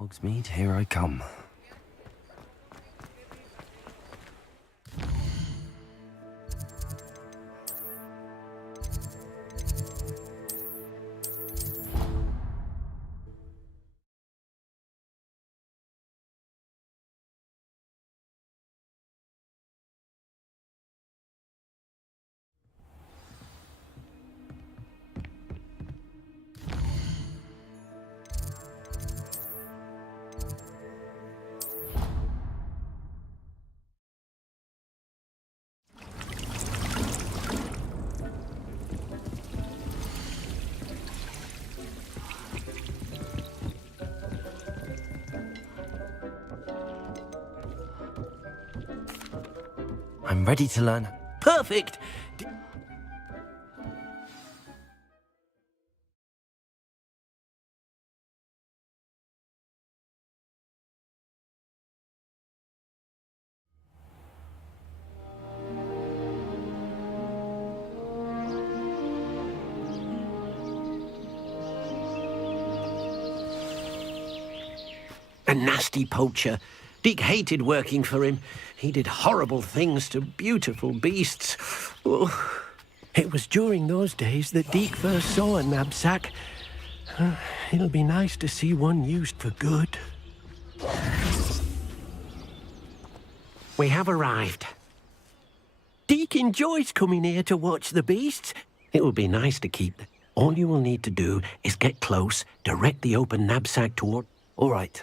Hogsmeade, here I come. I'm ready to learn. Perfect! A nasty poacher. Deek hated working for him. He did horrible things to beautiful beasts. Oh. It was during those days that Deek first saw a knapsack. It'll be nice to see one used for good. We have arrived. Deek enjoys coming here to watch the beasts. It will be nice to keep them. All you will need to do is get close, direct the open knapsack toward... All right.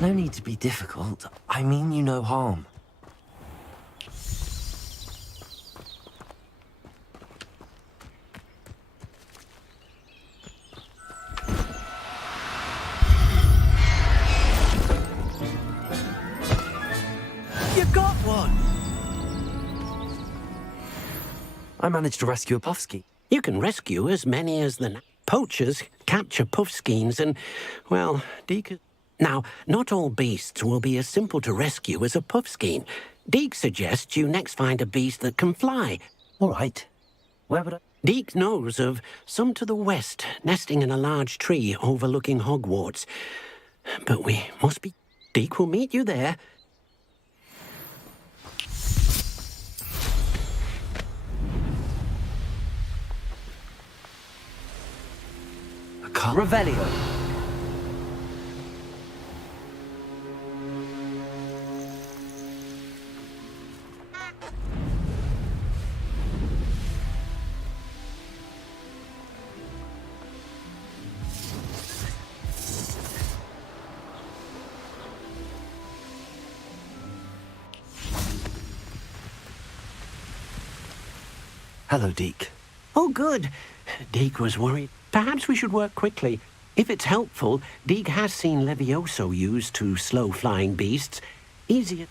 No need to be difficult. I mean you no harm. You got one! I managed to rescue a puffskein. You can rescue as many as the poachers capture puffskeins and, well, Deek... Now, not all beasts will be as simple to rescue as a puffskein. Deek suggests you next find a beast that can fly. All right. Where would I... Deek knows of some to the west, nesting in a large tree overlooking Hogwarts. But we must be... Deek will meet you there. A car... Revelio. Hello, Deek. Oh, good. Deek was worried. Perhaps we should work quickly. If it's helpful, Deek has seen Levioso used to slow flying beasts. Easier.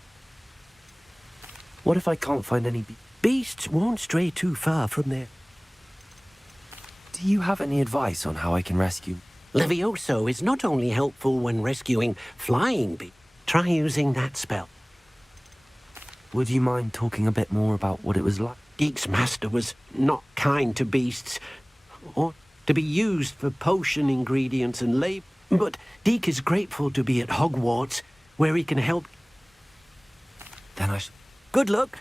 What if I can't find any Beasts won't stray too far from there. Do you have any advice on how I can rescue? Levioso is not only helpful when rescuing flying beasts. Try using that spell. Would you mind talking a bit more about what it was like? Deek's master was not kind to beasts, or to be used for potion ingredients and labor. But Deek is grateful to be at Hogwarts, where he can help. Then I Good luck.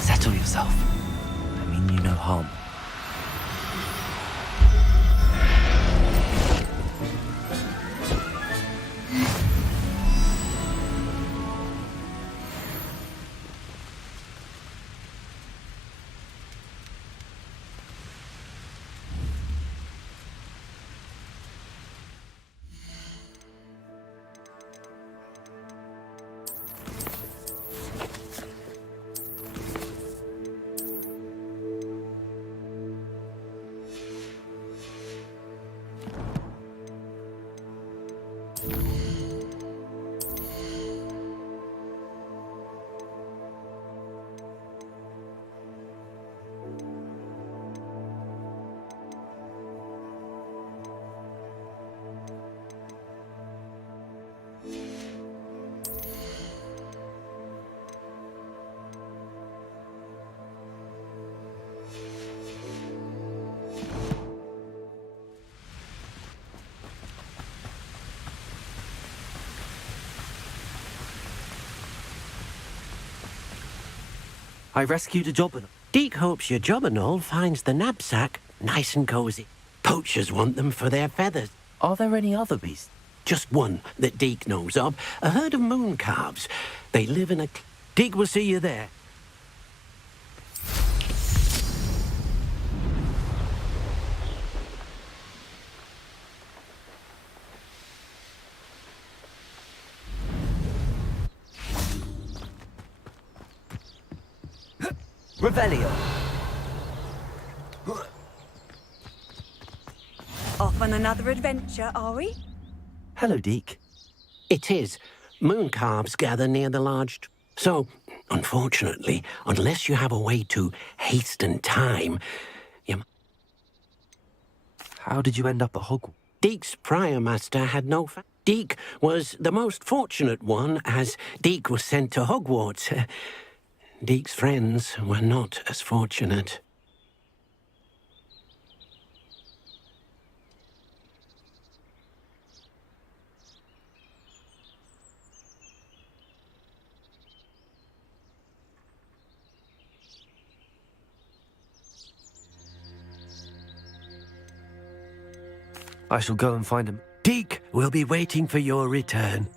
Settle yourself. I mean you no harm. I rescued a jobber. Deke hopes your jobberknoll finds the knapsack nice and cozy. Poachers want them for their feathers. Are there any other beasts? Just one that Deke knows of, a herd of moon calves. They live in a... Deke will see you there. Revelio. Off on another adventure, are we? Hello, Deke. It is. Moon calves gather near the large... So, unfortunately, unless you have a way to hasten time, you... How did you end up at Hogwarts? Deke's prior master had no... Deke was the most fortunate one, as Deke was sent to Hogwarts. Deke's friends were not as fortunate. I shall go and find him. Deke will be waiting for your return.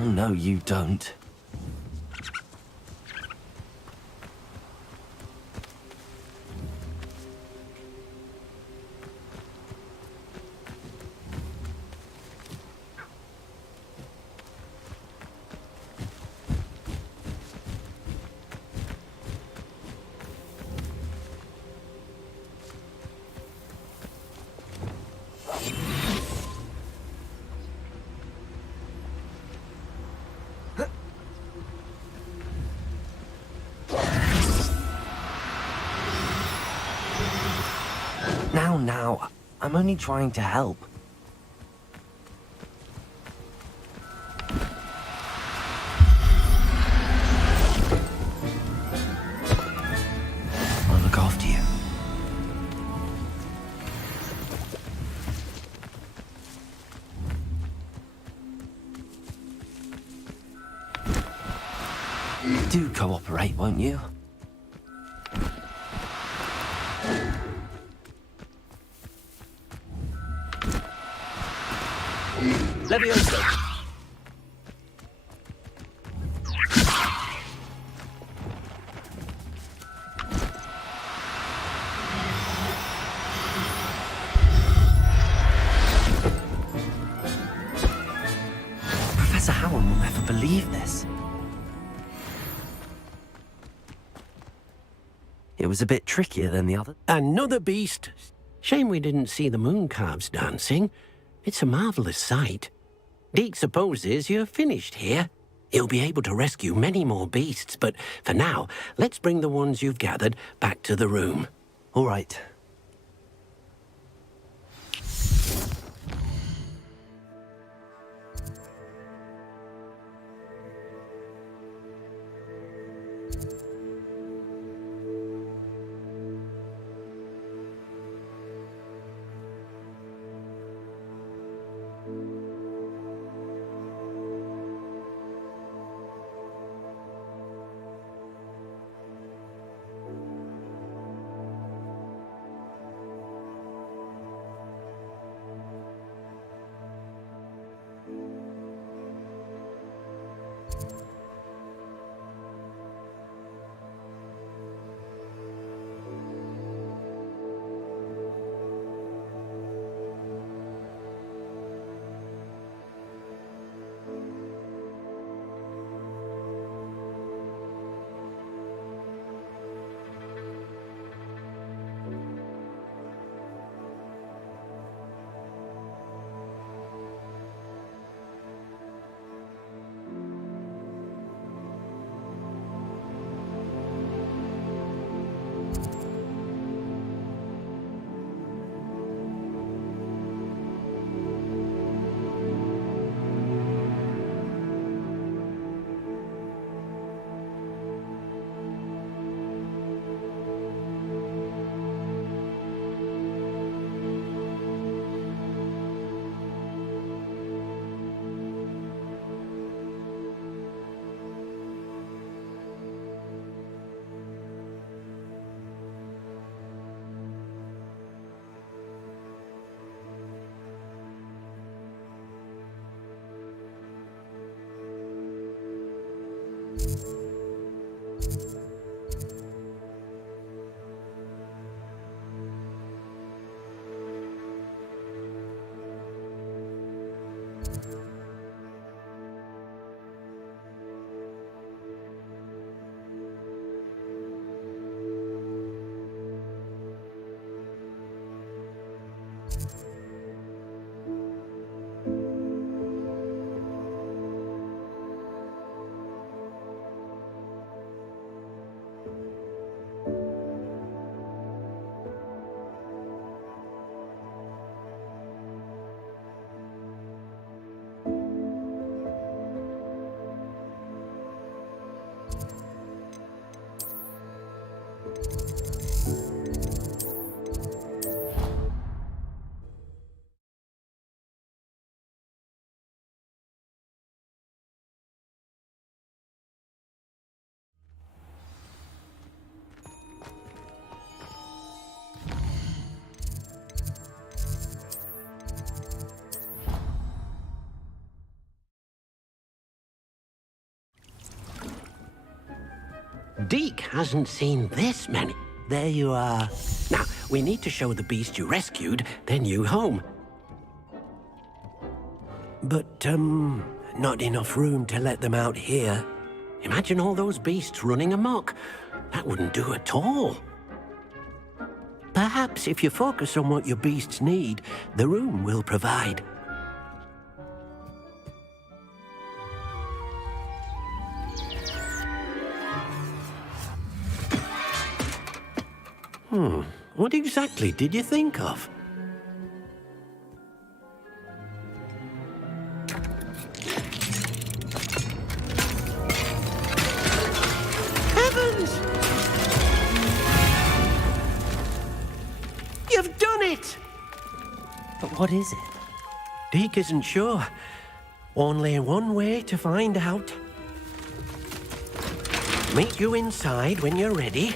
Oh, no, you don't. Now, I'm only trying to help. I'll look after you. Do cooperate, won't you? Leviosa! Professor Howard will never believe this. It was a bit trickier than the other. Another beast. Shame we didn't see the moon calves dancing. It's a marvelous sight. Deke supposes you're finished here. He'll be able to rescue many more beasts, but for now, let's bring the ones you've gathered back to the room. All right. Deke hasn't seen this many. There you are. Now, we need to show the beast you rescued their new home. But, not enough room to let them out here. Imagine all those beasts running amok. That wouldn't do at all. Perhaps if you focus on what your beasts need, the room will provide. What exactly did you think of? Heavens! You've done it! But what is it? Deke isn't sure. Only one way to find out. Meet you inside when you're ready.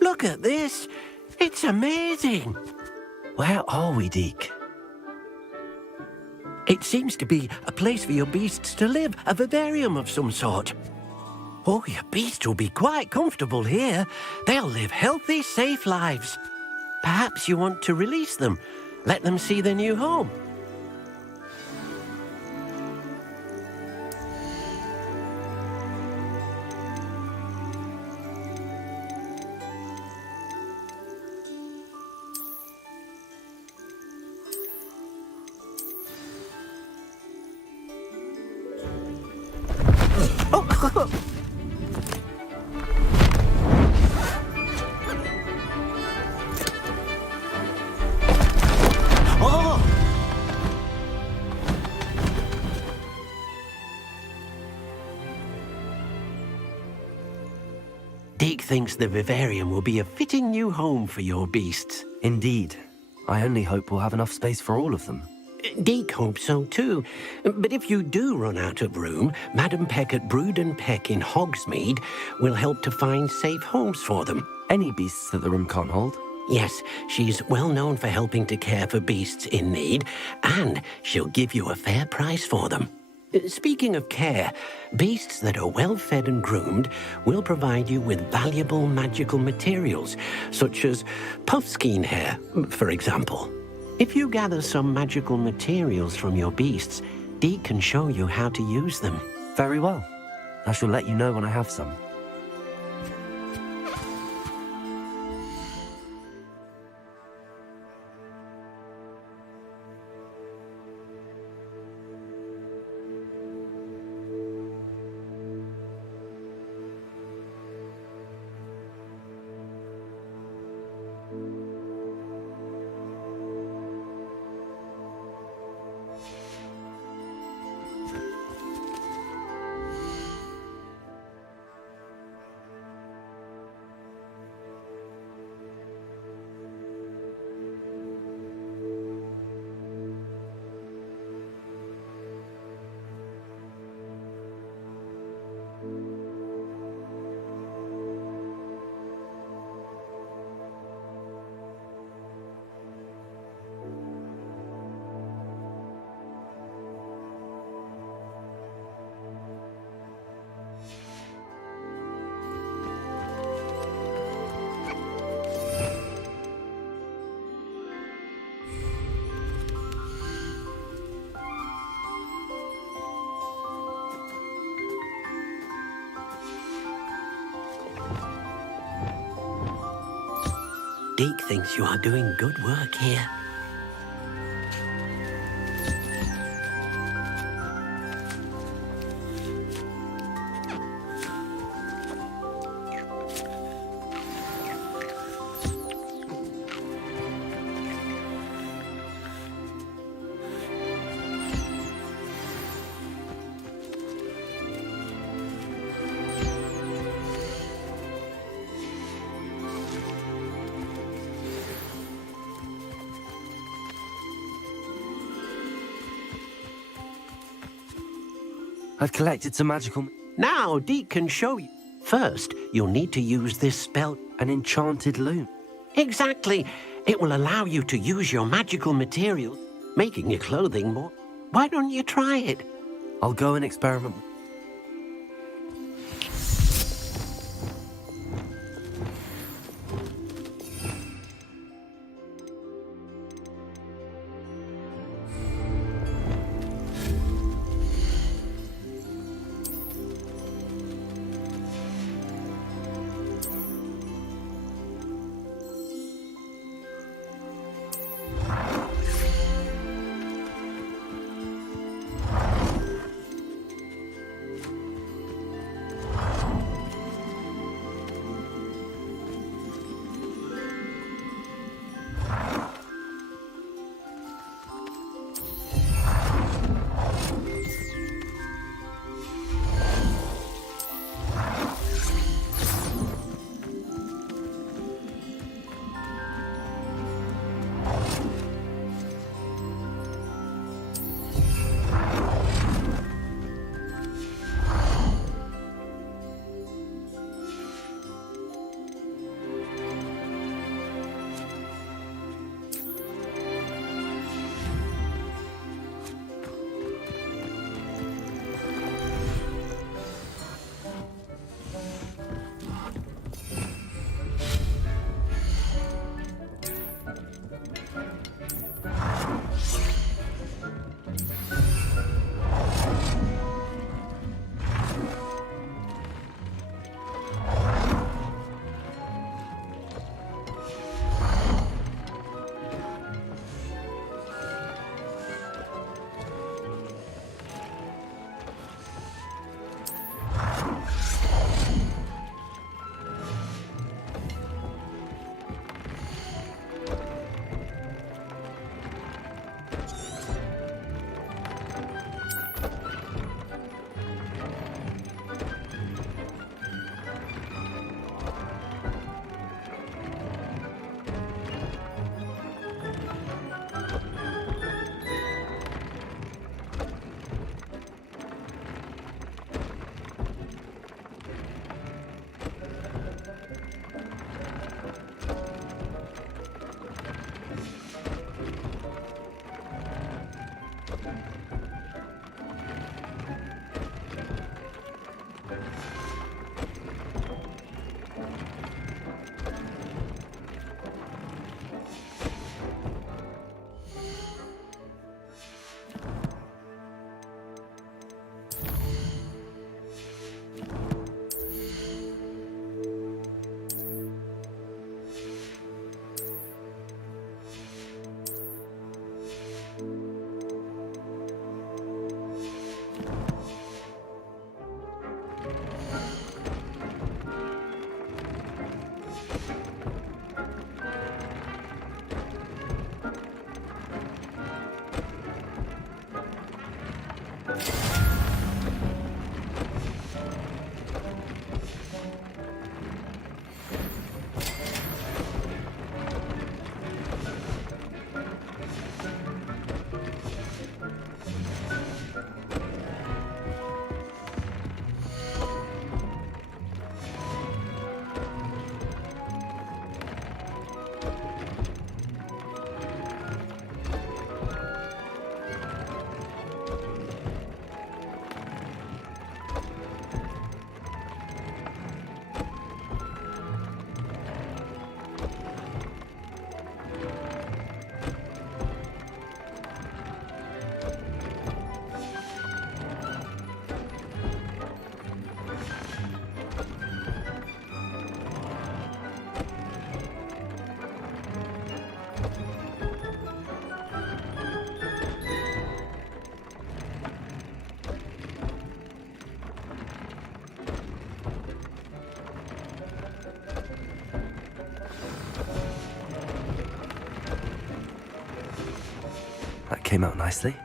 Look at this. It's amazing. Where are we, Deke? It seems to be a place for your beasts to live, a vivarium of some sort. Oh, your beasts will be quite comfortable here. They'll live healthy, safe lives. Perhaps you want to release them, let them see their new home. Deke thinks the vivarium will be a fitting new home for your beasts. Indeed. I only hope we'll have enough space for all of them. Deke hopes so too. But if you do run out of room, Madam Peck at Brood and Peck in Hogsmeade will help to find safe homes for them. Any beasts that the room can't hold? Yes, she's well known for helping to care for beasts in need, and she'll give you a fair price for them. Speaking of care, beasts that are well fed and groomed will provide you with valuable magical materials, such as puffskein hair, for example. If you gather some magical materials from your beasts, Deke can show you how to use them. Very well. I shall let you know when I have some. Deke thinks you are doing good work here. I've collected some magical... Now, Deke can show you. First, you'll need to use this spell. An enchanted loom. Exactly. It will allow you to use your magical material, making your clothing more... Why don't you try it? I'll go and experiment. came out nicely.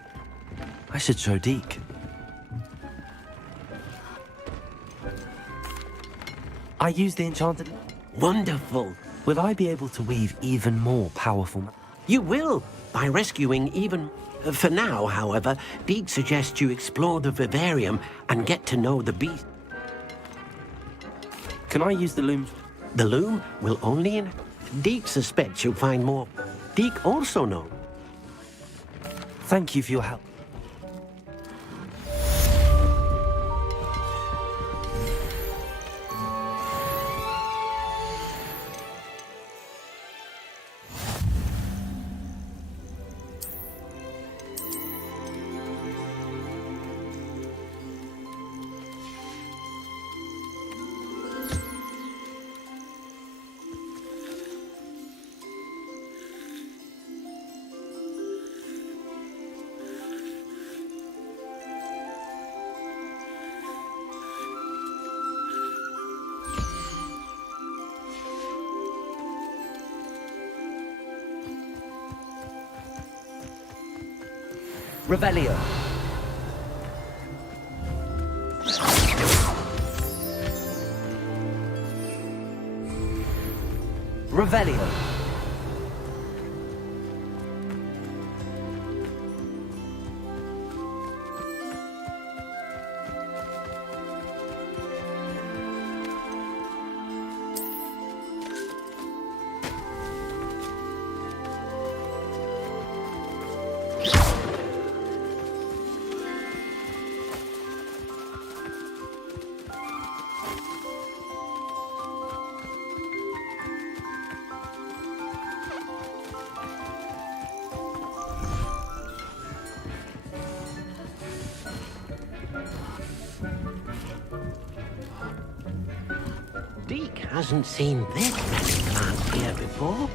I should show Deke. I use the enchanted... Wonderful. Will I be able to weave even more powerful... You will, by rescuing even... For now, however, Deke suggests you explore the vivarium and get to know the beast. Can I use the loom? The loom will only in... Deke suspects you'll find more. Deke also knows. Thank you for your help. Revelio. Revelio. Deke hasn't seen this many plants here before.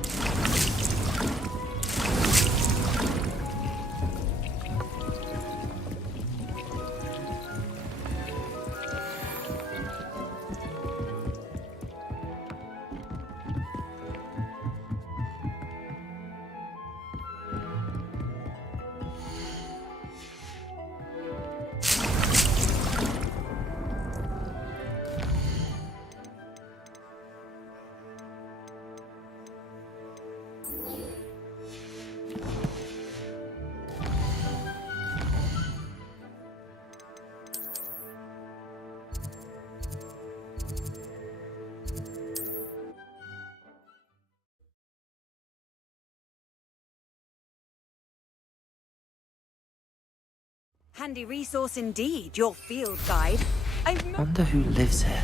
Handy resource indeed, your field guide. I've not... Wonder who lives here.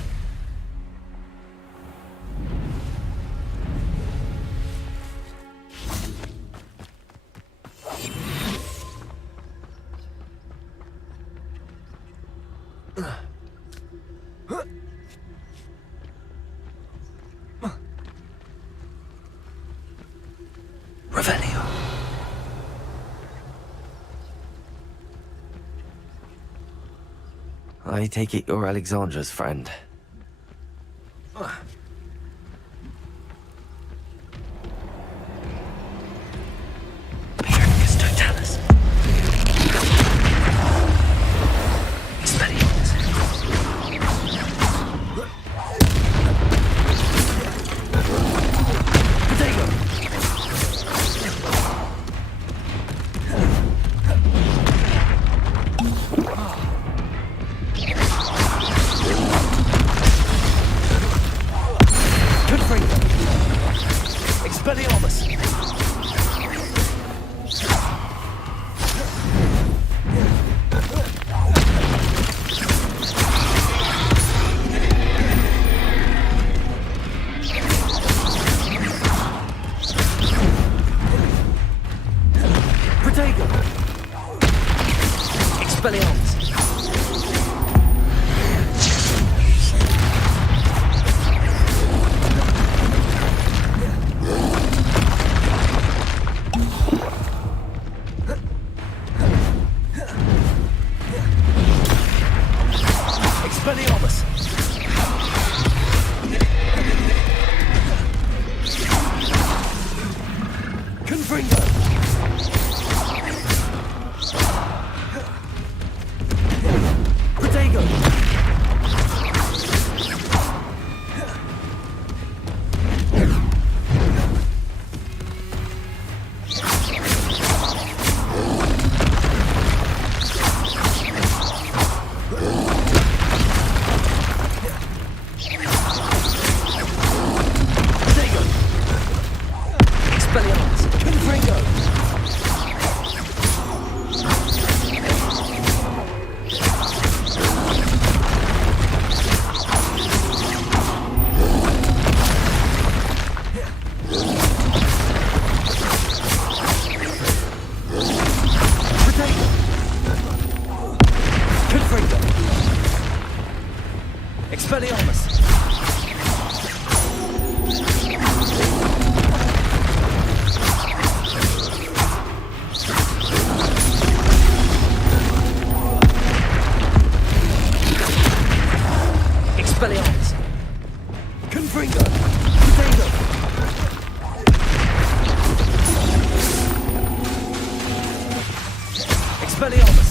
Revelio. I take it you're Alexandra's friend. Pyrrhus totalis. Expelliarmus. Potato. Expelliarmus! Protego! Expelliarmus! Expelliarmus! Confringo! Expelliarmus! Expelliarmus! Confringo! Potato! Expelliarmus!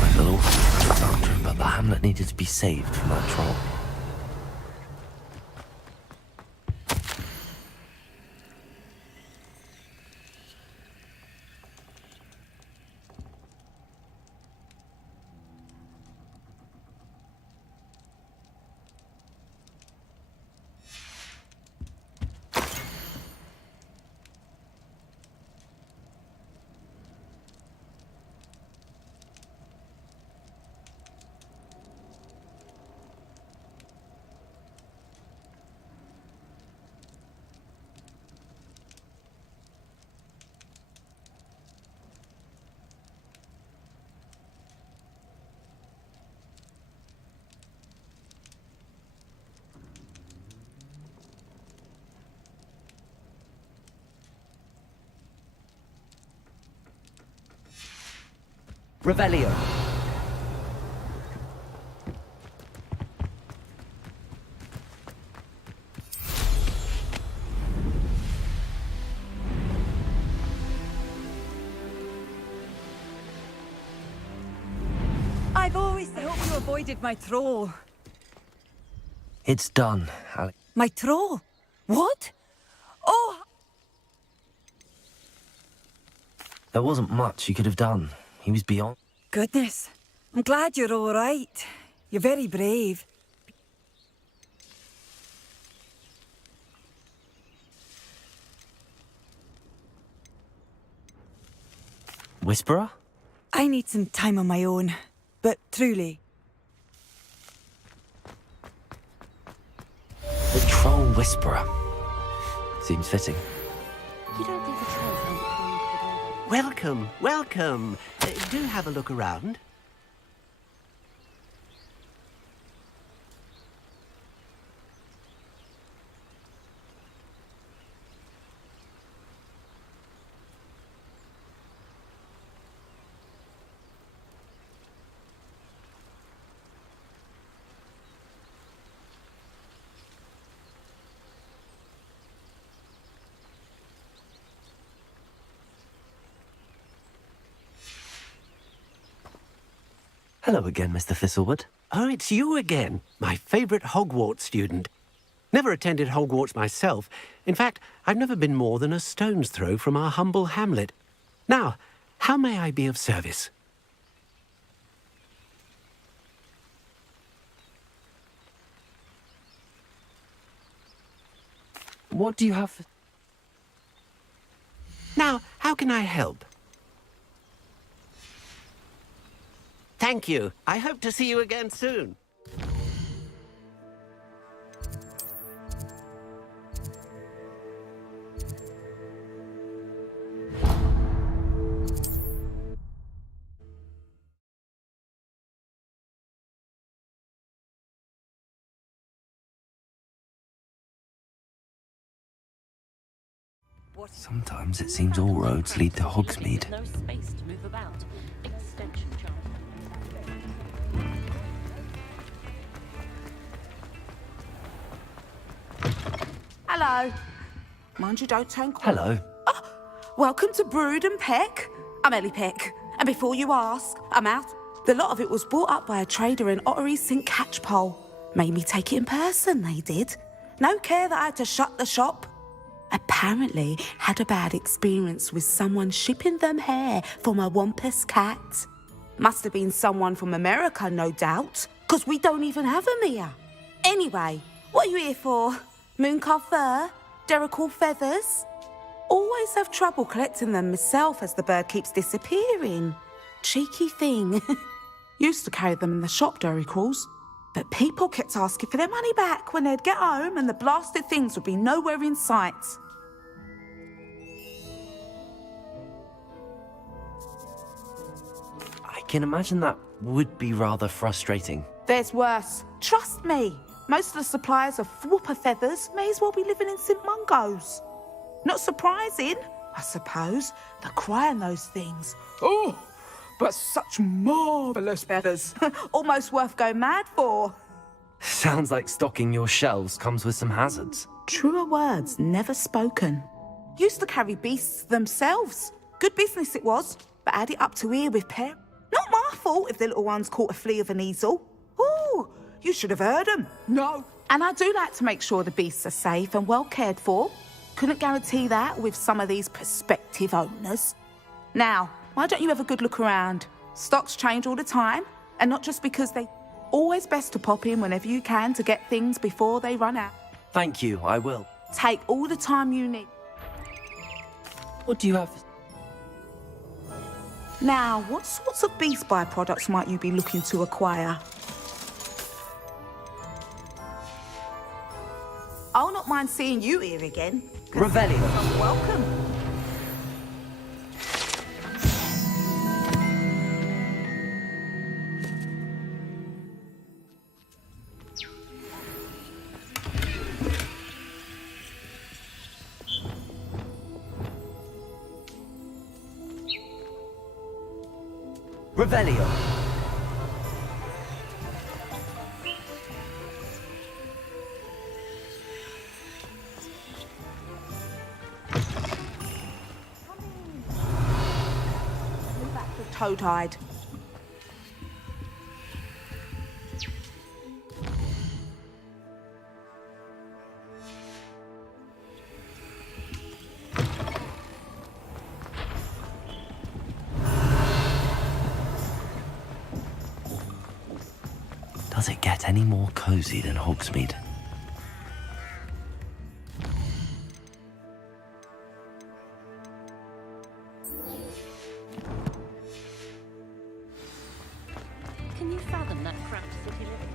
My little doctrine, but the hamlet needed to be saved from that troll. Revelio. I've always hoped you avoided my troll. It's done, Alex. My troll? What? Oh! There wasn't much you could have done. He was beyond. Goodness. I'm glad you're all right. You're very brave. Whisperer? I need some time on my own. But truly, The Troll Whisperer. Seems fitting. You don't think the troll found it time for the Welcome, welcome. Do have a look around. Hello again, Mr. Thistlewood. Oh, it's you again, my favourite Hogwarts student. Never attended Hogwarts myself. In fact, I've never been more than a stone's throw from our humble hamlet. Now, how may I be of service? What do you have? Now, how can I help? Thank you. I hope to see you again soon. Sometimes it seems all roads lead to Hogsmeade. no space to move about. Extension charge. Hello. Mind you don't turn cold. Hello. Welcome to Brood and Peck. I'm Ellie Peck. And before you ask, I'm out. The lot of it was bought up by a trader in Ottery St. Catchpole. Made me take it in person, they did. No care that I had to shut the shop. Apparently had a bad experience with someone shipping them hair for my Wampus cat. Must have been someone from America, no doubt, because we don't even have them here. Anyway, what are you here for? Mooncar fur? Derrickle feathers? Always have trouble collecting them myself as the bird keeps disappearing. Cheeky thing. Used to carry them in the shop, Derricles. But people kept asking for their money back when they'd get home and the blasted things would be nowhere in sight. can imagine that would be rather frustrating. There's worse. Trust me. Most of the suppliers of whooper feathers may as well be living in St Mungo's. Not surprising, I suppose, the cry on those things. Oh, but such marvellous feathers. Almost worth going mad for. Sounds like stocking your shelves comes with some hazards. Truer words never spoken. Used to carry beasts themselves. Good business it was, but add it up to here with pair. Not my fault if the little ones caught a flea of an easel. Ooh, you should have heard them. No. And I do like to make sure the beasts are safe and well cared for. Couldn't guarantee that with some of these prospective owners. Now, why don't you have a good look around? Stocks change all the time, and not just because they... Always best to pop in whenever you can to get things before they run out. Thank you, I will. Take all the time you need. What do you have? Now, what sorts of beast byproducts might you be looking to acquire? I'll not mind seeing you here again. Revelio. Welcome. Revelio. Toad-eyed. Does it get any more cozy than Hogsmeade? Can you fathom that cramped city living?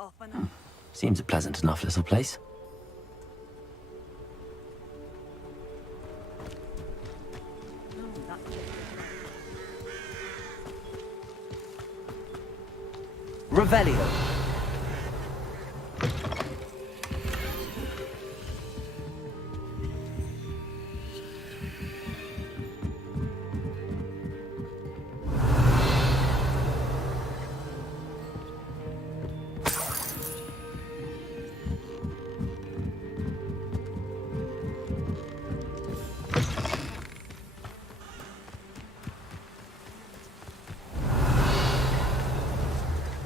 Off and on. Seems a pleasant enough little place. Revelio.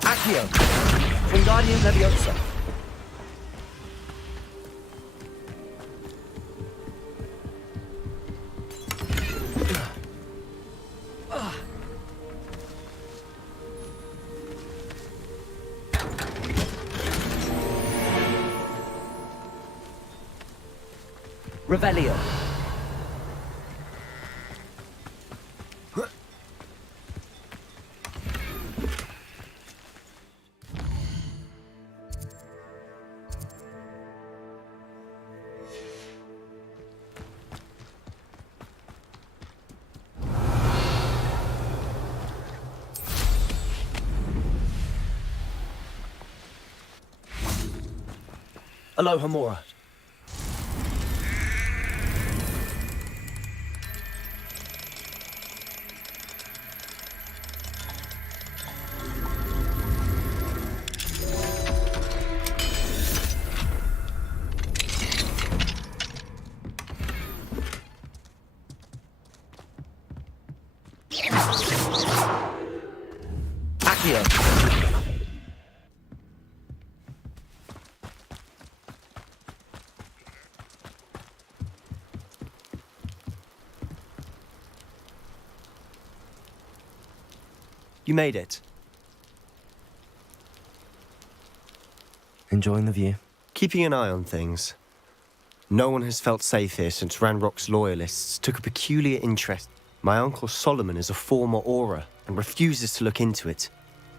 Accio. Wingardium Leviosa. Revelio. Aloha Mora. Accio. You made it. Enjoying the view? Keeping an eye on things. No one has felt safe here since Ranrock's loyalists took a peculiar interest. My uncle Solomon is a former Auror and refuses to look into it.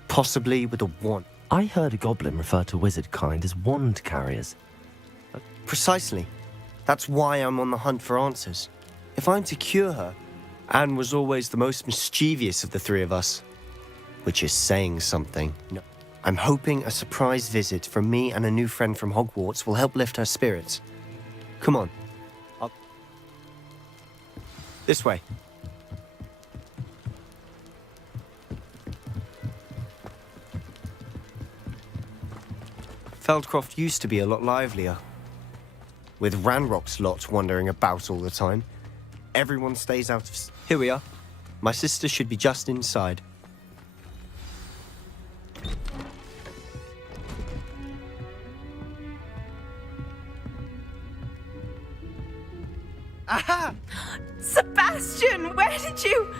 Possibly with a wand. I heard a goblin refer to wizard kind as wand carriers. Precisely. That's why I'm on the hunt for answers. If I'm to cure her, Anne was always the most mischievous of the three of us. Which is saying something. No. I'm hoping a surprise visit from me and a new friend from Hogwarts will help lift her spirits. Come on. This way. Feldcroft used to be a lot livelier. With Ranrock's lot wandering about all the time. Everyone stays out of... Here we are. My sister should be just inside. Aha! Sebastian, where did you...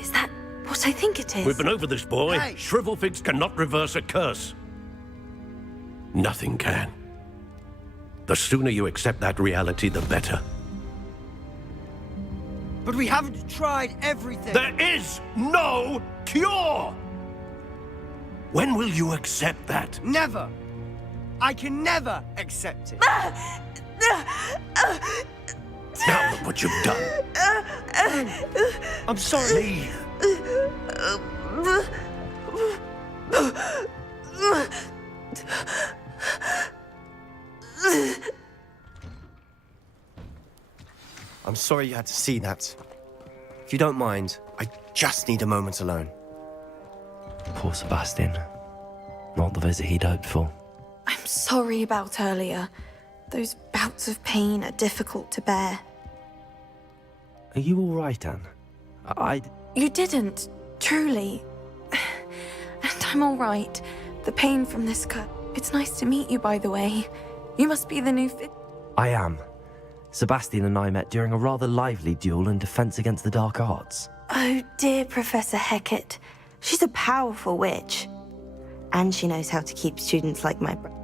Is that what I think it is? We've been over this, boy. Hey. Shrivelfigs cannot reverse a curse. Nothing can. The sooner you accept that reality, the better. But we haven't tried everything. There is no cure! When will you accept that? Never! I can never accept it. Now look what you've done. I'm sorry. Leave. I'm sorry you had to see that. If you don't mind, I just need a moment alone. Poor Sebastian. Not the visit he'd hoped for. I'm sorry about earlier. Those bouts of pain are difficult to bear. Are you all right, Anne? You didn't, truly. And I'm all right. The pain from this cut. It's nice to meet you, by the way. You must be the new I am. Sebastian and I met during a rather lively duel in defense against the dark arts. Oh, dear Professor Hecat. She's a powerful witch. And she knows how to keep students like my brother.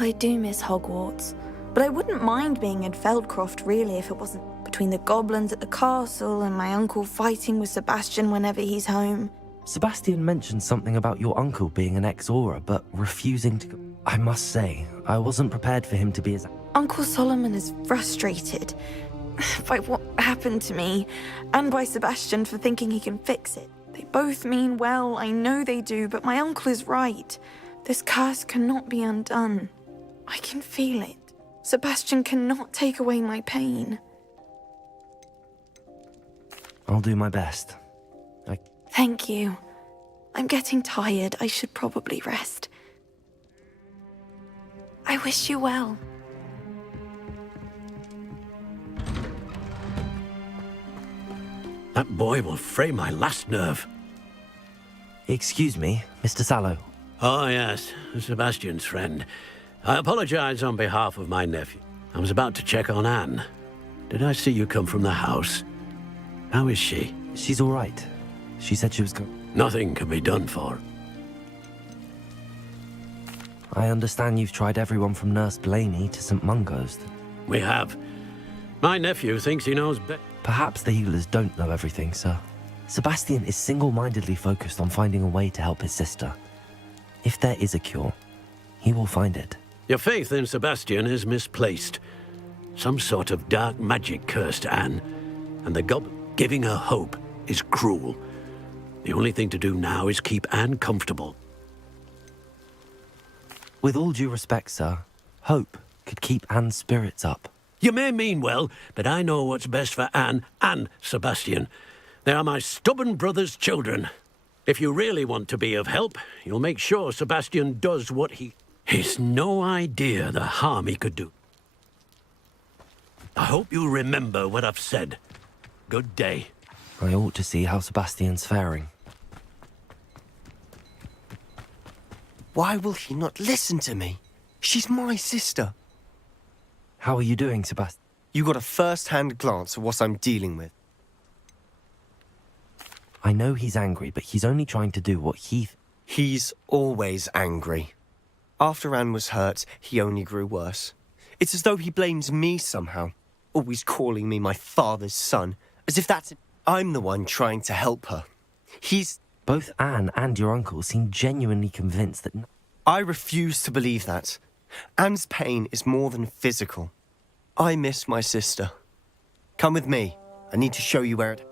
I do miss Hogwarts. But I wouldn't mind being in Feldcroft, really, if it wasn't between the goblins at the castle and my uncle fighting with Sebastian whenever he's home. Sebastian mentioned something about your uncle being an ex-Auror, but refusing to... I must say, I wasn't prepared for him to be as... Uncle Solomon is frustrated by what happened to me, and by Sebastian for thinking he can fix it. They both mean well, I know they do, but my uncle is right. This curse cannot be undone. I can feel it. Sebastian cannot take away my pain. I'll do my best. Thank you. I'm getting tired. I should probably rest. I wish you well. That boy will fray my last nerve. Excuse me, Mr. Sallow. Oh, yes, Sebastian's friend. I apologize on behalf of my nephew. I was about to check on Anne. Did I see you come from the house? How is she? She's all right. She said she was Nothing can be done for her. I understand you've tried everyone from Nurse Blaney to St. Mungo's. We have. My nephew thinks he knows better. Perhaps the healers don't know everything, sir. Sebastian is single-mindedly focused on finding a way to help his sister. If there is a cure, he will find it. Your faith in Sebastian is misplaced. Some sort of dark magic cursed Anne, and the goblin giving her hope is cruel. The only thing to do now is keep Anne comfortable. With all due respect, sir, hope could keep Anne's spirits up. You may mean well, but I know what's best for Anne and Sebastian. They are my stubborn brother's children. If you really want to be of help, you'll make sure Sebastian does what He's no idea the harm he could do. I hope you remember what I've said. Good day. I ought to see how Sebastian's faring. Why will he not listen to me? She's my sister. How are you doing, Sebastian? You got a first-hand glance at what I'm dealing with. I know he's angry, but he's only trying to do what He's always angry. After Anne was hurt, he only grew worse. It's as though he blames me somehow, always calling me my father's son, as if that's... I'm the one trying to help her. He's... Both Anne and your uncle seem genuinely convinced that... I refuse to believe that. Anne's pain is more than physical. I miss my sister. Come with me. I need to show you where it...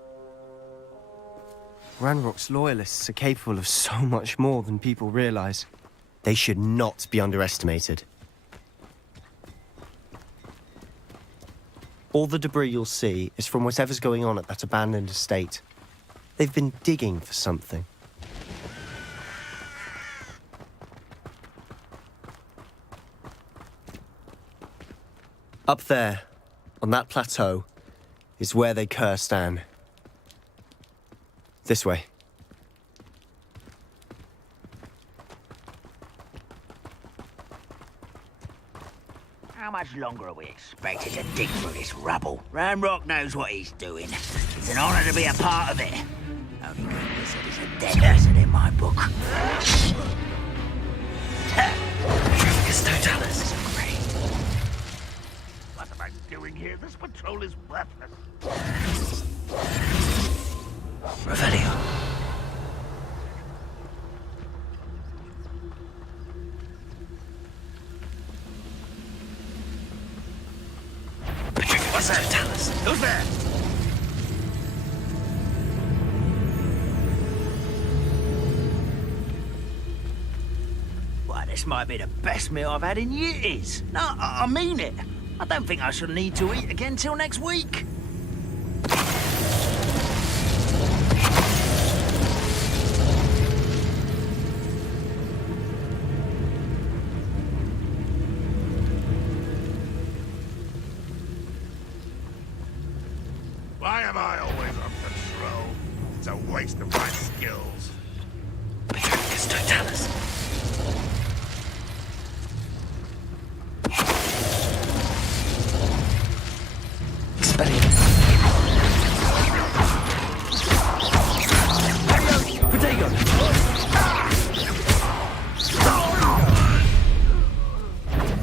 Ranrock's loyalists are capable of so much more than people realize. They should not be underestimated. All the debris you'll see is from whatever's going on at that abandoned estate. They've been digging for something. Up there, on that plateau, is where they cursed Anne. This way. How much longer are we expected to dig through this rubble? Ranrock knows what he's doing. It's an honor to be a part of it. Only goodness it is a dead person in my book. It's Totalis. What am I doing here? This patrol is worthless. Revelio. What's that? Totalis. Who's there? Why, this might be the best meal I've had in years. No, I mean it. I don't think I shall need to eat again till next week. Why am I always on patrol? It's a waste of my skills. It's Totalis.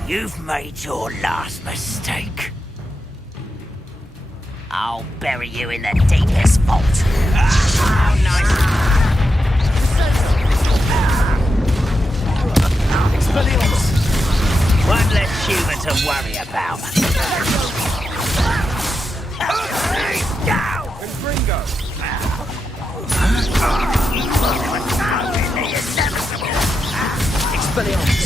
You've made your last mistake. I'll bury you in the deepest vault. How nice. One less human to worry about. Down! And Gringo! Expelliarmus!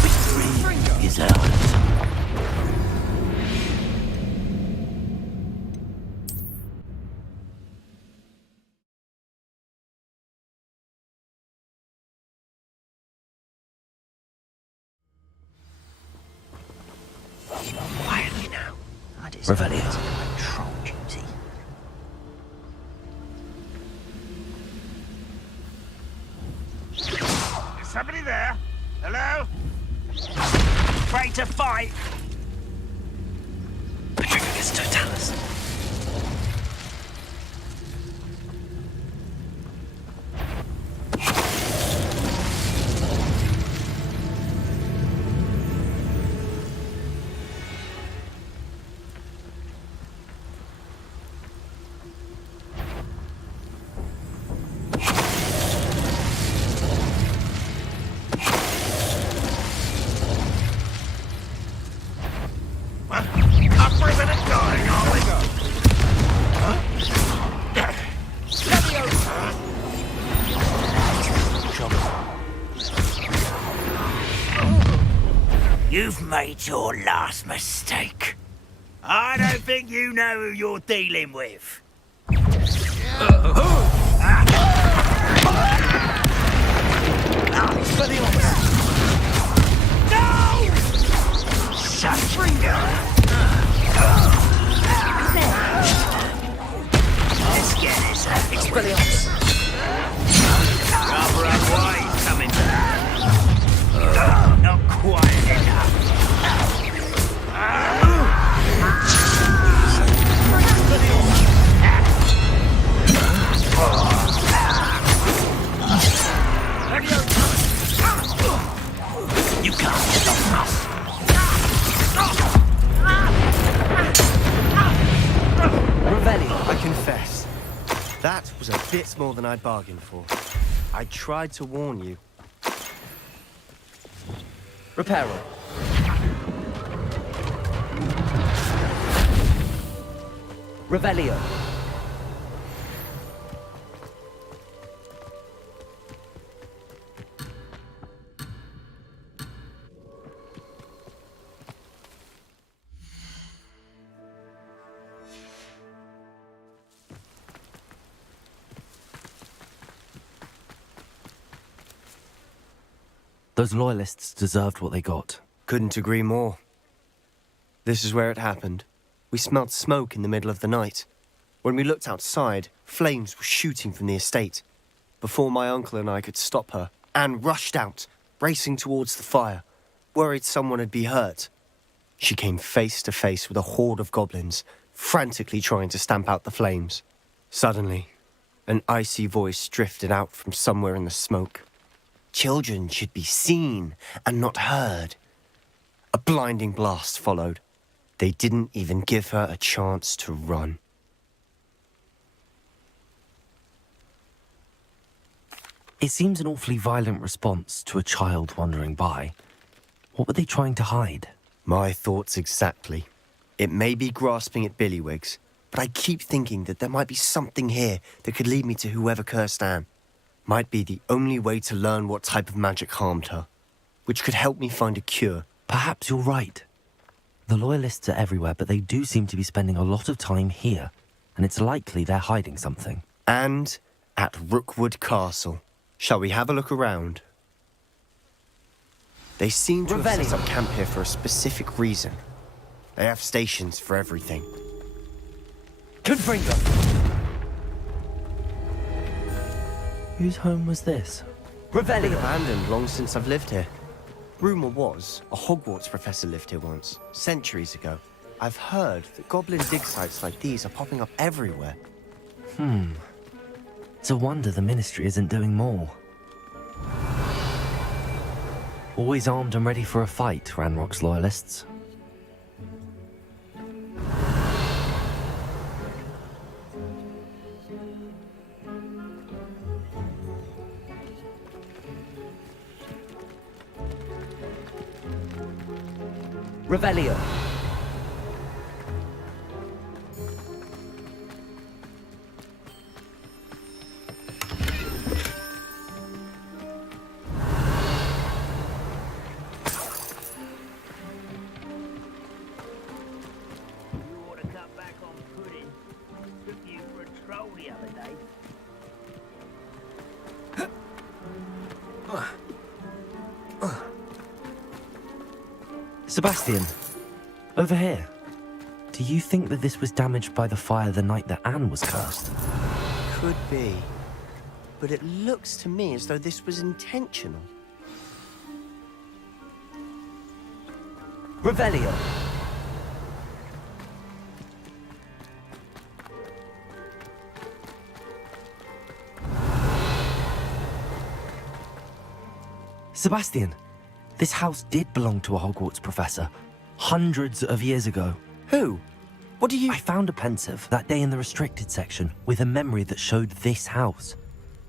Victory is ours. Quietly now. I just Revelio. Patrol duty. Is somebody there? Hello? Ready to fight. It's Totalis. Our president dying, are we? You've made your last mistake. I don't think you know who you're dealing with. No! Such Let's get this. Expelliarmus. Rather unwise coming back. That was a bit more than I'd bargained for. I tried to warn you. Reparo. Revelio. Those loyalists deserved what they got. Couldn't agree more. This is where it happened. We smelled smoke in the middle of the night. When we looked outside, flames were shooting from the estate. Before my uncle and I could stop her, Anne rushed out, racing towards the fire, worried someone had been hurt. She came face to face with a horde of goblins, frantically trying to stamp out the flames. Suddenly, an icy voice drifted out from somewhere in the smoke. Children should be seen and not heard. A blinding blast followed. They didn't even give her a chance to run. It seems an awfully violent response to a child wandering by. What were they trying to hide? My thoughts exactly. It may be grasping at billywhigs, but I keep thinking that there might be something here that could lead me to whoever cursed Anne. Might be the only way to learn what type of magic harmed her, which could help me find a cure. Perhaps you're right. The Loyalists are everywhere, but they do seem to be spending a lot of time here, and it's likely they're hiding something. And at Rookwood Castle. Shall we have a look around? They seem to have set up camp here for a specific reason. They have stations for everything. Confringo! Whose home was this? Been abandoned long since I've lived here. Rumour was, a Hogwarts professor lived here once, centuries ago. I've heard that goblin dig sites like these are popping up everywhere. It's a wonder the Ministry isn't doing more. Always armed and ready for a fight, Ranrock's Loyalists. Revelio. Sebastian, over here. Do you think that this was damaged by the fire the night that Anne was cursed? Could be. But it looks to me as though this was intentional. Revelio. Sebastian, this house did belong to a Hogwarts professor, hundreds of years ago. Who? What do you... I found a pensive that day in the restricted section with a memory that showed this house.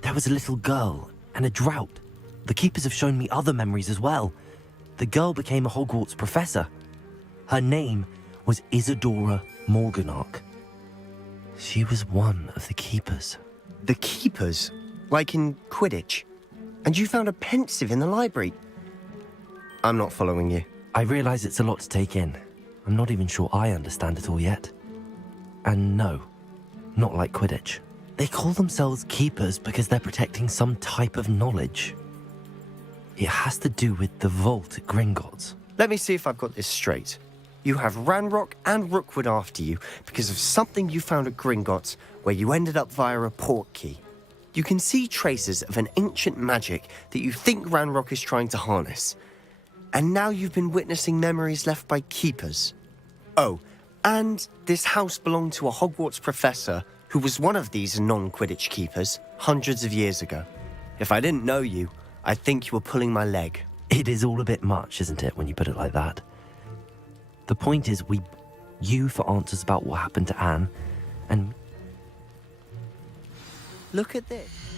There was a little girl and a drought. The keepers have shown me other memories as well. The girl became a Hogwarts professor. Her name was Isadora Morganach. She was one of the keepers. The keepers? Like in Quidditch? And you found a pensive in the library? I'm not following you. I realize it's a lot to take in. I'm not even sure I understand it all yet. And no, not like Quidditch. They call themselves keepers because they're protecting some type of knowledge. It has to do with the vault at Gringotts. Let me see if I've got this straight. You have Ranrock and Rookwood after you because of something you found at Gringotts where you ended up via a port key. You can see traces of an ancient magic that you think Ranrock is trying to harness. And now you've been witnessing memories left by keepers. Oh, and this house belonged to a Hogwarts professor who was one of these non-Quidditch keepers hundreds of years ago. If I didn't know you, I'd think you were pulling my leg. It is all a bit much, isn't it, when you put it like that? The point is, you for answers about what happened to Anne, and Look at this.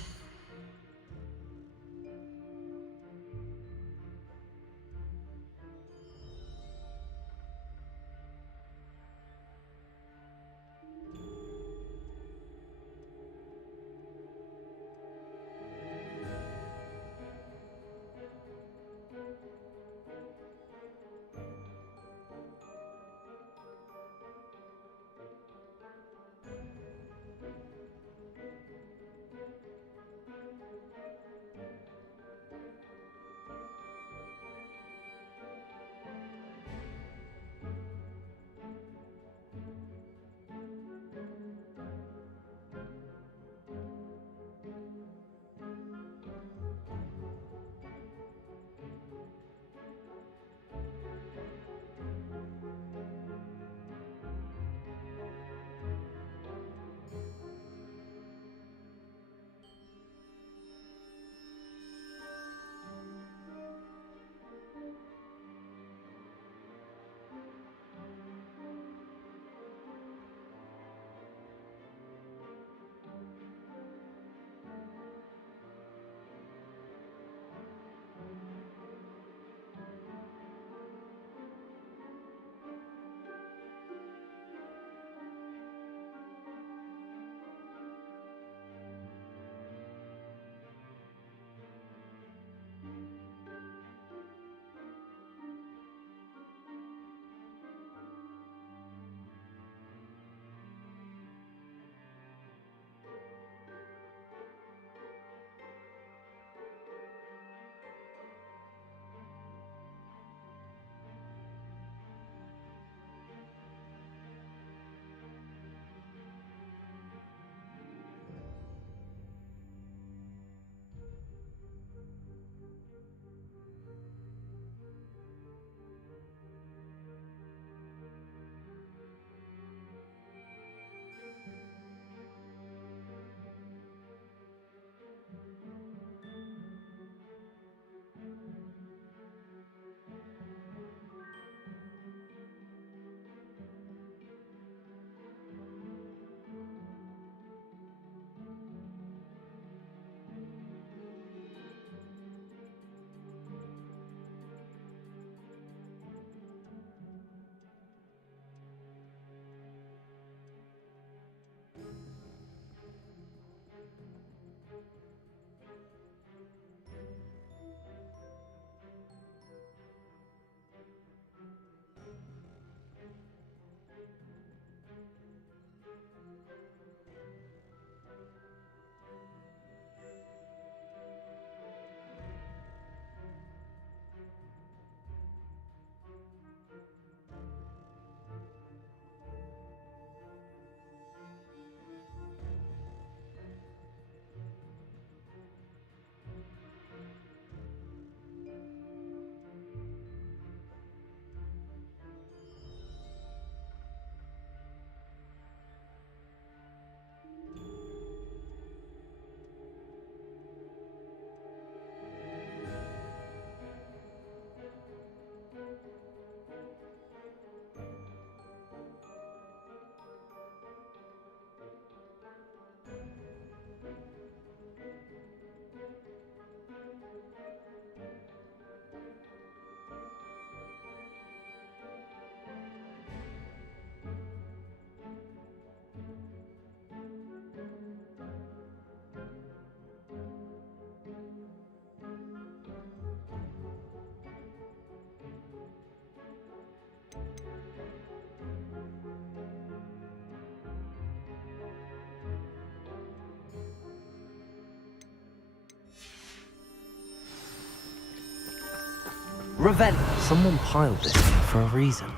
Ravelli, someone piled this here for a reason.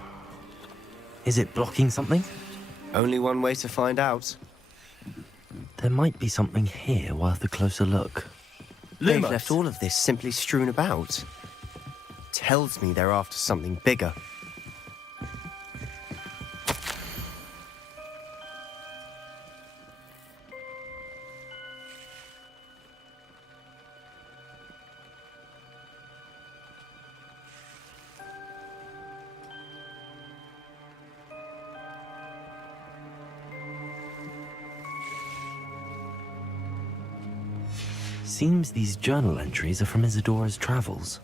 Is it blocking something? Only one way to find out. There might be something here worth a closer look. They've left all of this simply strewn about. Tells me they're after something bigger. Seems these journal entries are from Isadora's travels.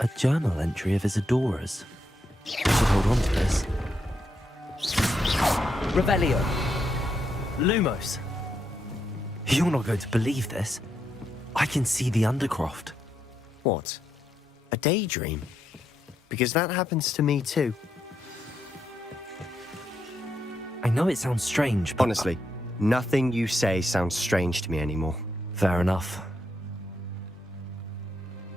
A journal entry of Isadora's. I should hold on to this. Revelio. Lumos. You're not going to believe this. I can see the Undercroft. What? A daydream? Because that happens to me too. I know it sounds strange, but... Honestly, nothing you say sounds strange to me anymore. Fair enough.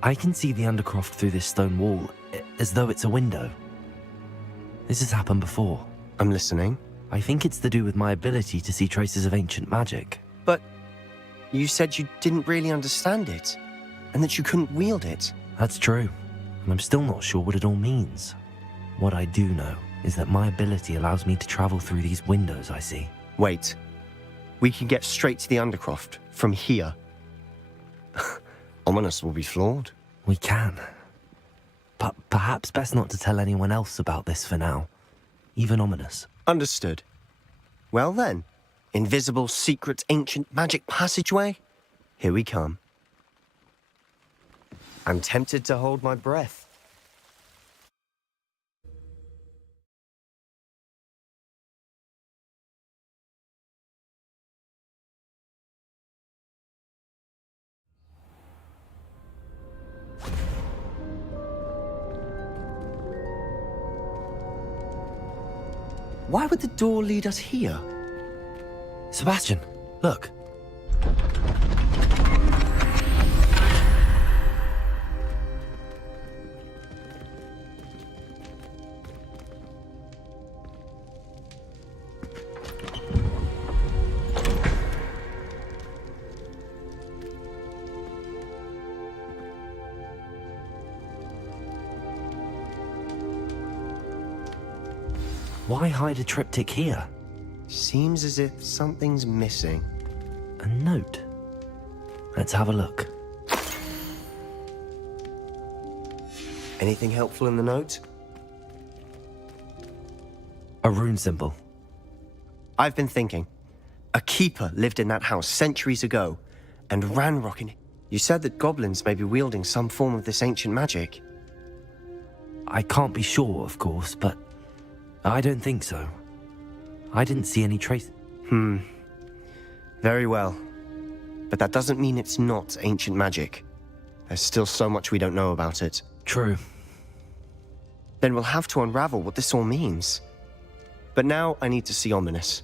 I can see the Undercroft through this stone wall, as though it's a window. This has happened before. I'm listening. I think it's to do with my ability to see traces of ancient magic. But you said you didn't really understand it, and that you couldn't wield it. That's true, and I'm still not sure what it all means. What I do know is that my ability allows me to travel through these windows I see. Wait. We can get straight to the Undercroft from here. Ominous will be flawed. We can. But perhaps best not to tell anyone else about this for now. Even Ominous. Understood. Well then, invisible, secret, ancient magic passageway? Here we come. I'm tempted to hold my breath. Why would the door lead us here? Sebastian, look. Why hide a triptych here? Seems as if something's missing. A note. Let's have a look. Anything helpful in the note? A rune symbol. I've been thinking. A keeper lived in that house centuries ago, and Ranrock in it. You said that goblins may be wielding some form of this ancient magic. I can't be sure, of course, but I don't think so. I didn't see any trace. Very well. But that doesn't mean it's not ancient magic. There's still so much we don't know about it. True. Then we'll have to unravel what this all means. But now I need to see Ominous.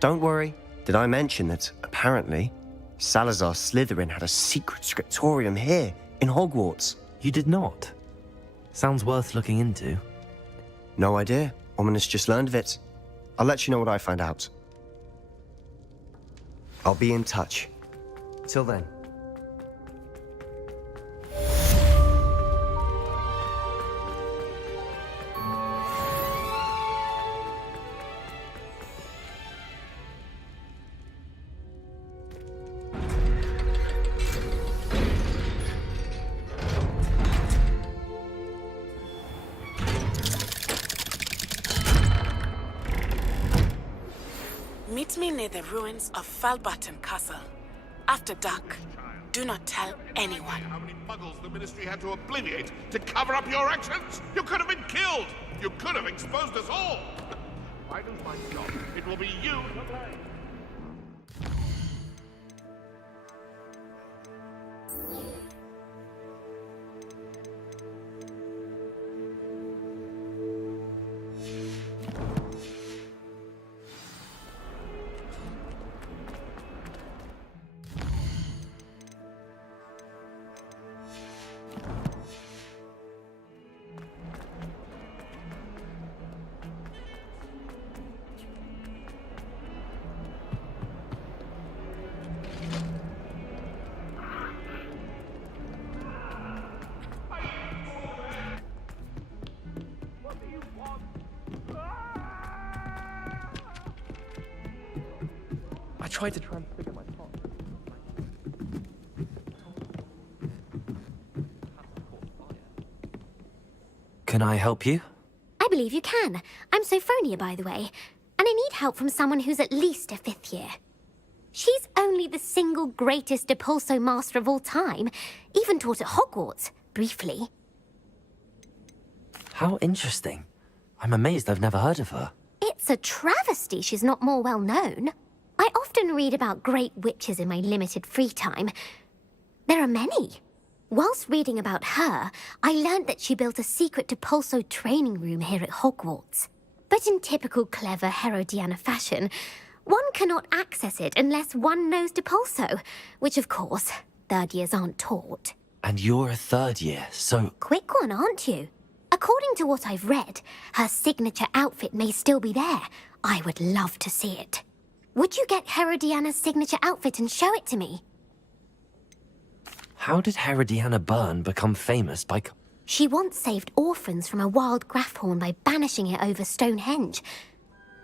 Don't worry, did I mention that, apparently, Salazar Slytherin had a secret scriptorium here, in Hogwarts? You did not. Sounds worth looking into. No idea. Ominous just learned of it. I'll let you know what I find out. I'll be in touch. Till then. Meet me near the ruins of Falbaton Castle. After dark, do not tell anyone. How many muggles the Ministry had to obliviate to cover up your actions? You could have been killed! You could have exposed us all! If I lose my job, it will be you to blame. I tried to transfigure my thoughts. Can I help you? I believe you can. I'm Sophronia, by the way, and I need help from someone who's at least a 5th year. She's only the single greatest Depulso master of all time, even taught at Hogwarts, briefly. How interesting. I'm amazed I've never heard of her. It's a travesty she's not more well known. I often read about great witches in my limited free time. There are many. Whilst reading about her, I learned that she built a secret Depulso training room here at Hogwarts. But in typical clever Herodiana fashion, one cannot access it unless one knows Depulso, which of course, 3rd years aren't taught. And you're a 3rd year, so... Quick one, aren't you? According to what I've read, her signature outfit may still be there. I would love to see it. Would you get Herodiana's signature outfit and show it to me? How did Herodiana Byrne become famous by... She once saved orphans from a wild Grafhorn by banishing it over Stonehenge.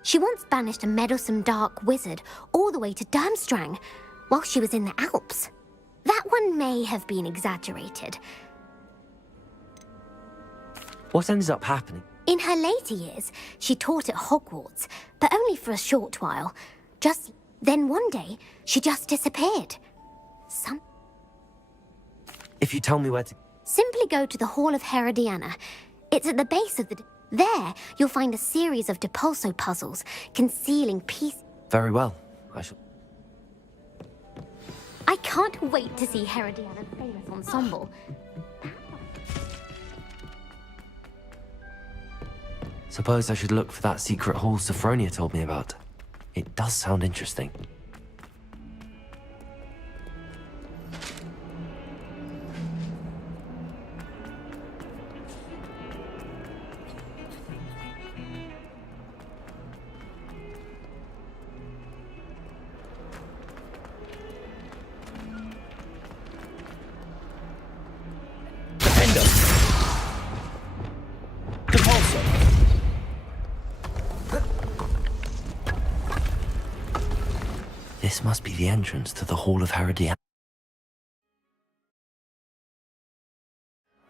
She once banished a meddlesome dark wizard all the way to Durmstrang while she was in the Alps. That one may have been exaggerated. What ended up happening? In her later years, she taught at Hogwarts, but only for a short while. Then one day, she just disappeared. If you tell me where to... Simply go to the Hall of Herodiana. It's at the base of the... There, you'll find a series of Depulso puzzles, concealing pieces... Very well. I shall... I can't wait to see Herodiana's famous ensemble. Suppose I should look for that secret hall Sophronia told me about. It does sound interesting. This must be the entrance to the Hall of Herodiana.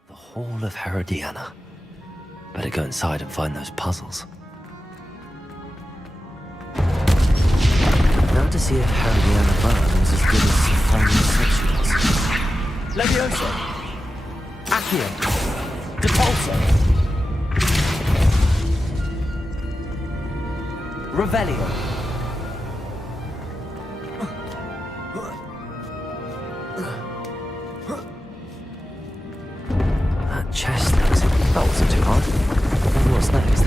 The Hall of Herodiana. Better go inside and find those puzzles. Now to see if Herodiana Byrne was as good as Sophronia said she was. Levioso! Accio! Depulso! Revelio. That chest looks... That wasn't too hard. Wonder what's next?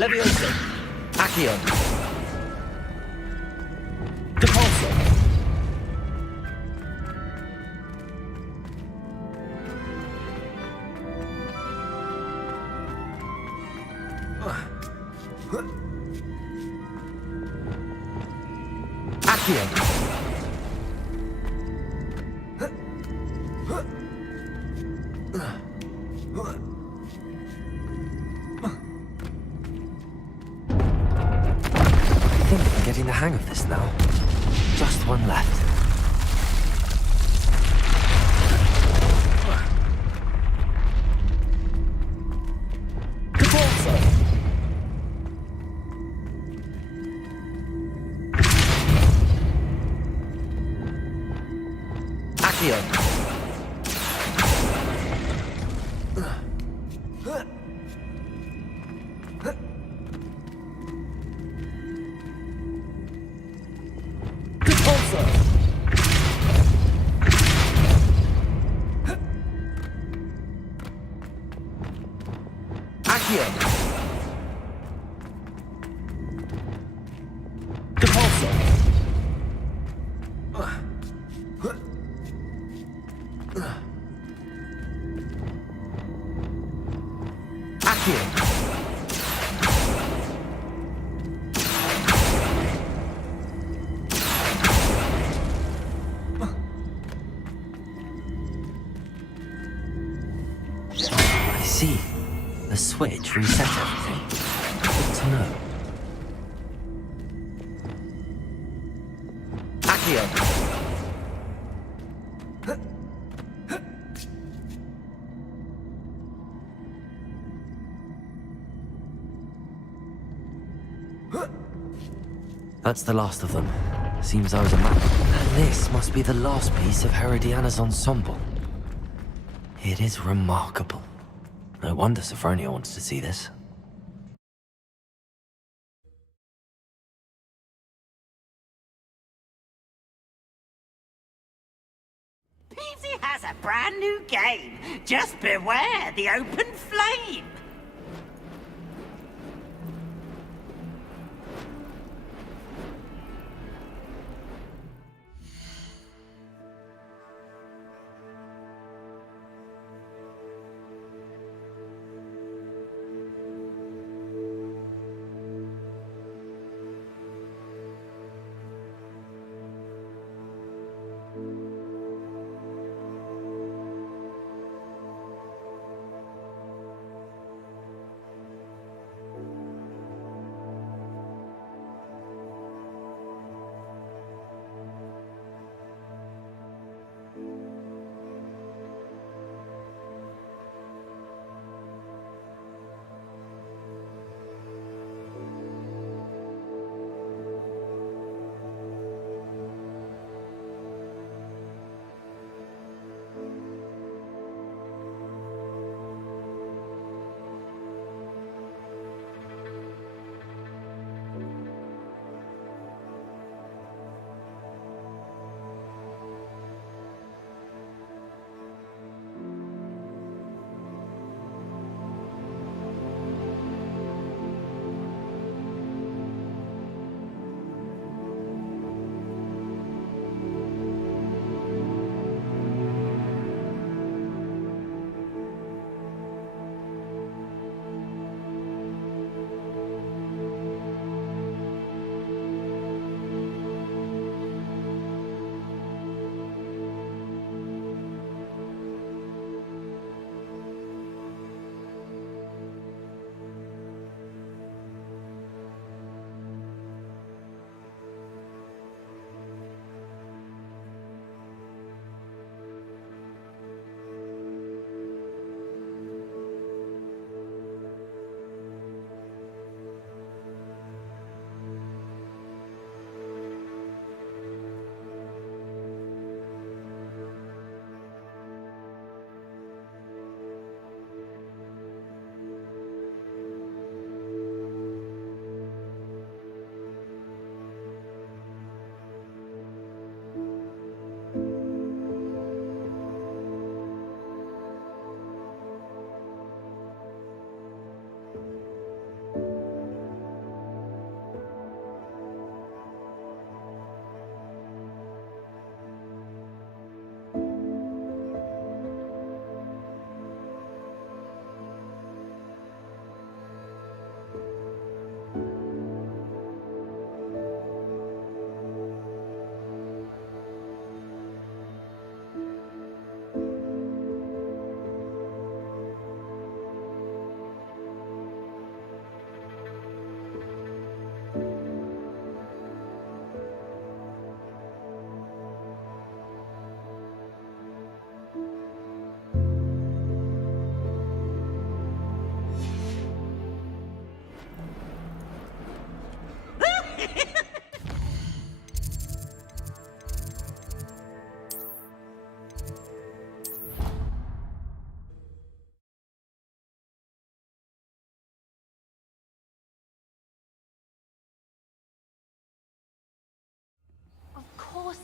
Leviosa. Accio. Depulso. Accio. Getting the hang of this now. Just one left. Accio. Accio. Depulso. Accio. I see. The switch reset everything. Good to know. Accio. That's the last of them. Seems I was a map. And this must be the last piece of Herodiana's ensemble. It is remarkable. No wonder Sophronia wants to see this. Peasy has a brand new game. Just beware the open flame.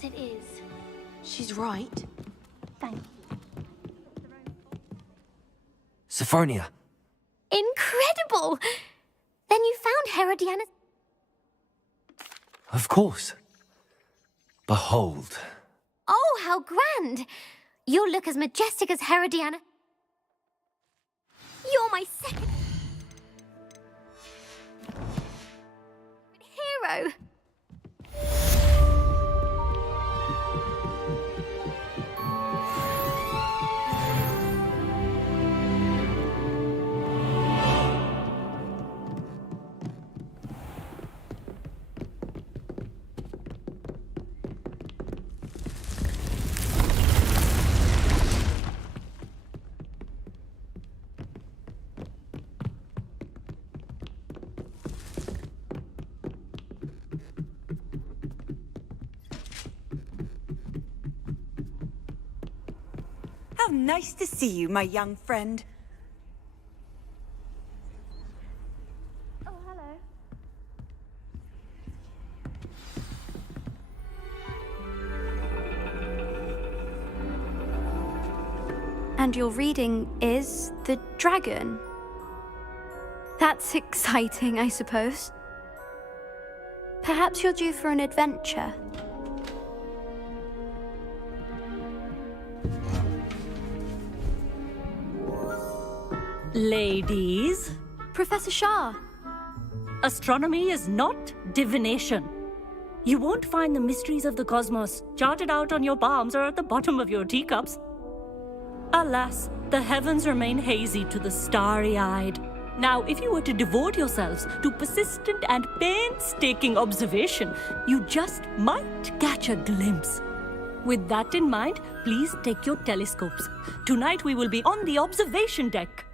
it is. She's right. Thank you. Sophronia. Incredible! Then you found Herodiana. Of course. Behold. Oh, how grand! You'll look as majestic as Herodiana. You're my second hero. How nice to see you, my young friend. Oh, hello. And your reading is The Dragon. That's exciting, I suppose. Perhaps you're due for an adventure. Ladies, Professor Shah. astronomy is not divination. You won't find the mysteries of the cosmos charted out on your palms or at the bottom of your teacups. Alas, the heavens remain hazy to the starry-eyed. Now, if you were to devote yourselves to persistent and painstaking observation, you just might catch a glimpse. With that in mind, please take your telescopes. Tonight we will be on the observation deck.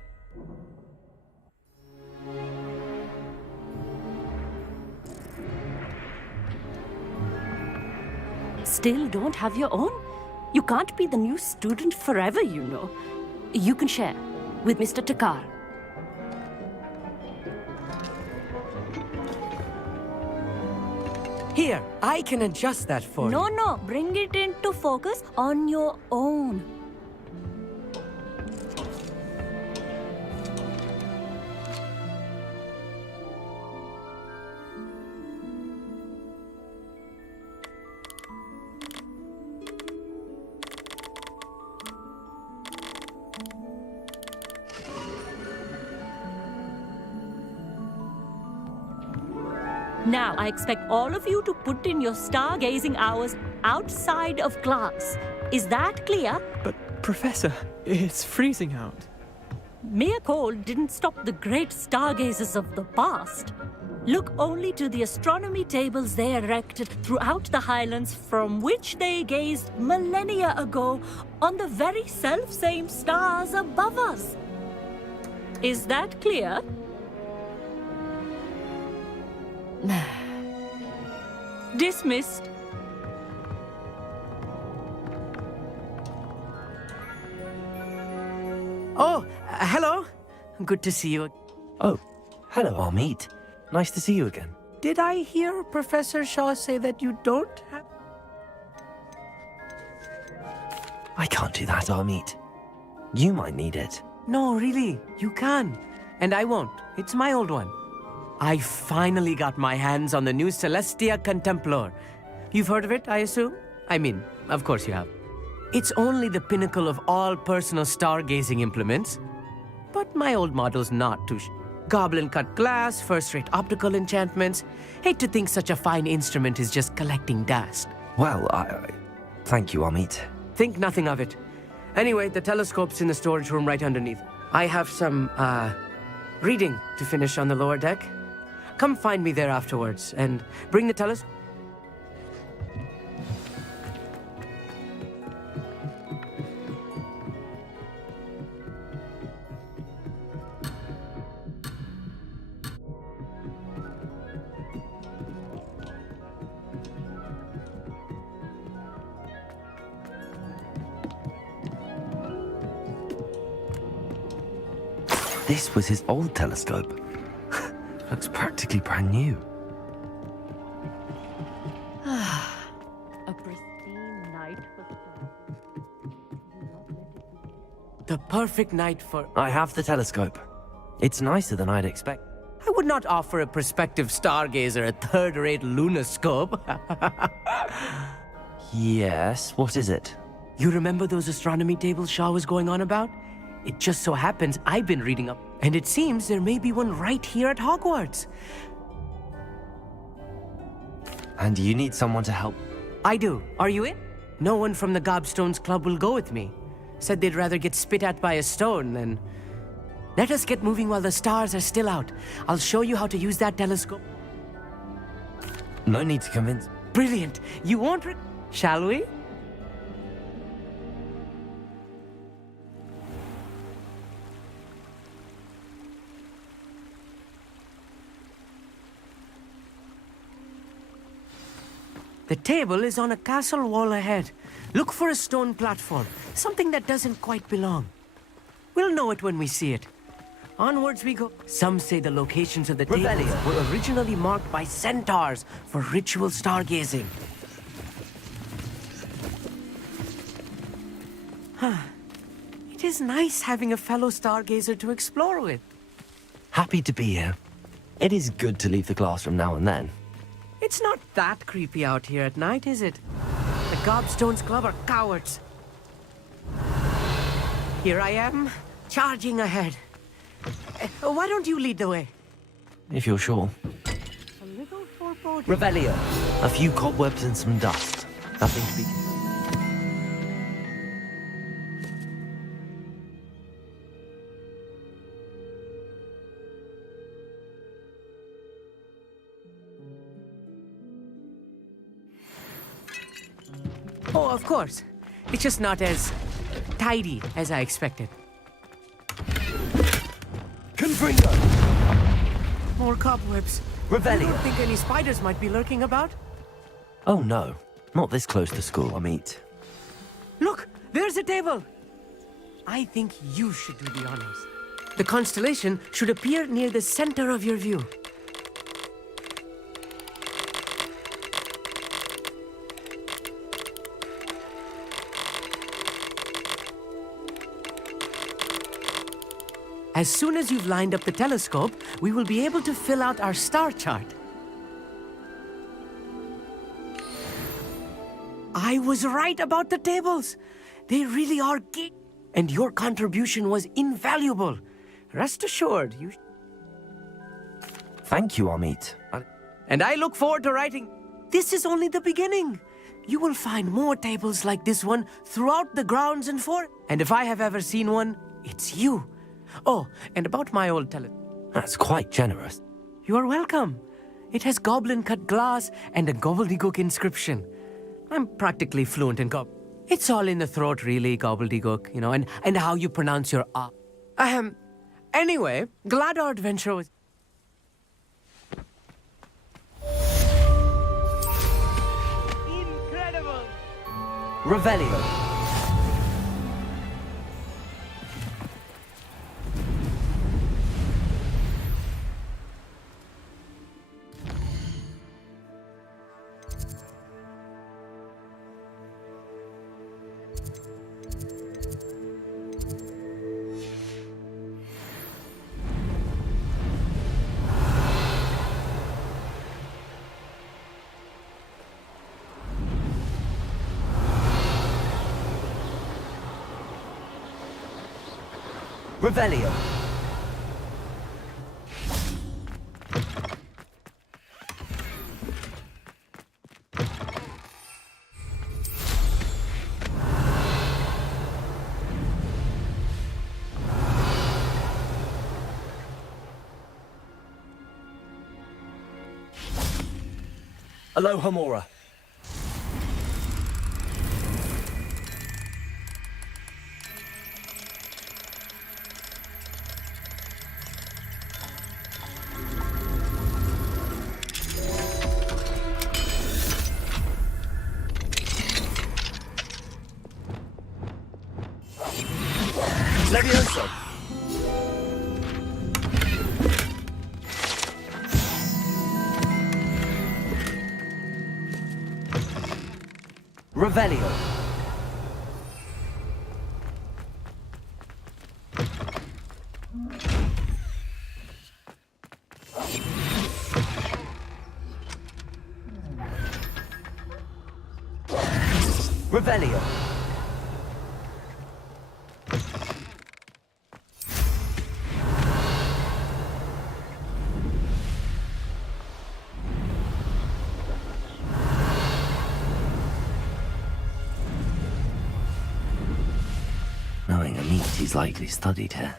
Still don't have your own? You can't be the new student forever, you know. You can share with Mr. Takar. Here, I can adjust that for you. No, bring it into focus on your own. Now, I expect all of you to put in your stargazing hours outside of class. Is that clear? But, Professor, it's freezing out. Mere cold didn't stop the great stargazers of the past. Look only to the astronomy tables they erected throughout the highlands from which they gazed millennia ago on the very self-same stars above us. Is that clear? Dismissed. Oh, hello. Good to see you. Oh, hello, Amit. Nice to see you again. Did I hear Professor Shaw say that you don't have... I can't do that, Amit. You might need it. No, really, you can. And I won't. It's my old one. I finally got my hands on the new Celestia Contemplar. You've heard of it, I assume? I mean, of course you have. It's only the pinnacle of all personal stargazing implements. But my old model's not too... Goblin-cut glass, first-rate optical enchantments. Hate to think such a fine instrument is just collecting dust. Well, thank you, Amit. Think nothing of it. Anyway, the telescope's in the storage room right underneath. I have some, reading to finish on the lower deck. Come find me there afterwards, and bring the telescope. This was his old telescope. Looks practically brand new. The perfect night for... I have the telescope. It's nicer than I'd expect. I would not offer a prospective stargazer a third-rate lunoscope. Yes, what is it? You remember those astronomy tables Shaw was going on about? It just so happens I've been reading up, and it seems there may be one right here at Hogwarts. And you need someone to help. I do. Are you in? No one from the Gobstones Club will go with me. Said they'd rather get spit at by a stone than... Let us get moving while the stars are still out. I'll show you how to use that telescope. No need to convince. Brilliant. You won't Shall we? The table is on a castle wall ahead. Look for a stone platform, something that doesn't quite belong. We'll know it when we see it. Onwards we go. Some say the locations of the tables were originally marked by centaurs for ritual stargazing. It is nice having a fellow stargazer to explore with. Happy to be here. It is good to leave the classroom now and then. It's not that creepy out here at night, is it? The Gobstones Club are cowards. Here I am, charging ahead. Why don't you lead the way? If you're sure. A little foreboding. Revelio. A few cobwebs and some dust. Nothing to be... Oh, of course. It's just not as tidy as I expected. Confringo! More cobwebs. Revelio. You don't think any spiders might be lurking about? Oh no, not this close to school, I meet. Look, there's a table. I think you should do the honors. The constellation should appear near the center of your view. As soon as you've lined up the telescope, we will be able to fill out our star chart. I was right about the tables. They really are geek. And your contribution was invaluable. Rest assured, you... Thank you, Amit. And I look forward to writing. This is only the beginning. You will find more tables like this one throughout the grounds and forest. And if I have ever seen one, it's you. Oh, and about my old That's quite generous. You are welcome. It has goblin-cut glass and a gobbledygook inscription. I'm practically fluent in It's all in the throat, really, gobbledygook, you know, and how you pronounce your ah. Anyway, glad our adventure was... Incredible! Revelio. Revelio. Aloha Mora. Levioso. Revelio. Revelio. Knowing a meat, he's likely studied here.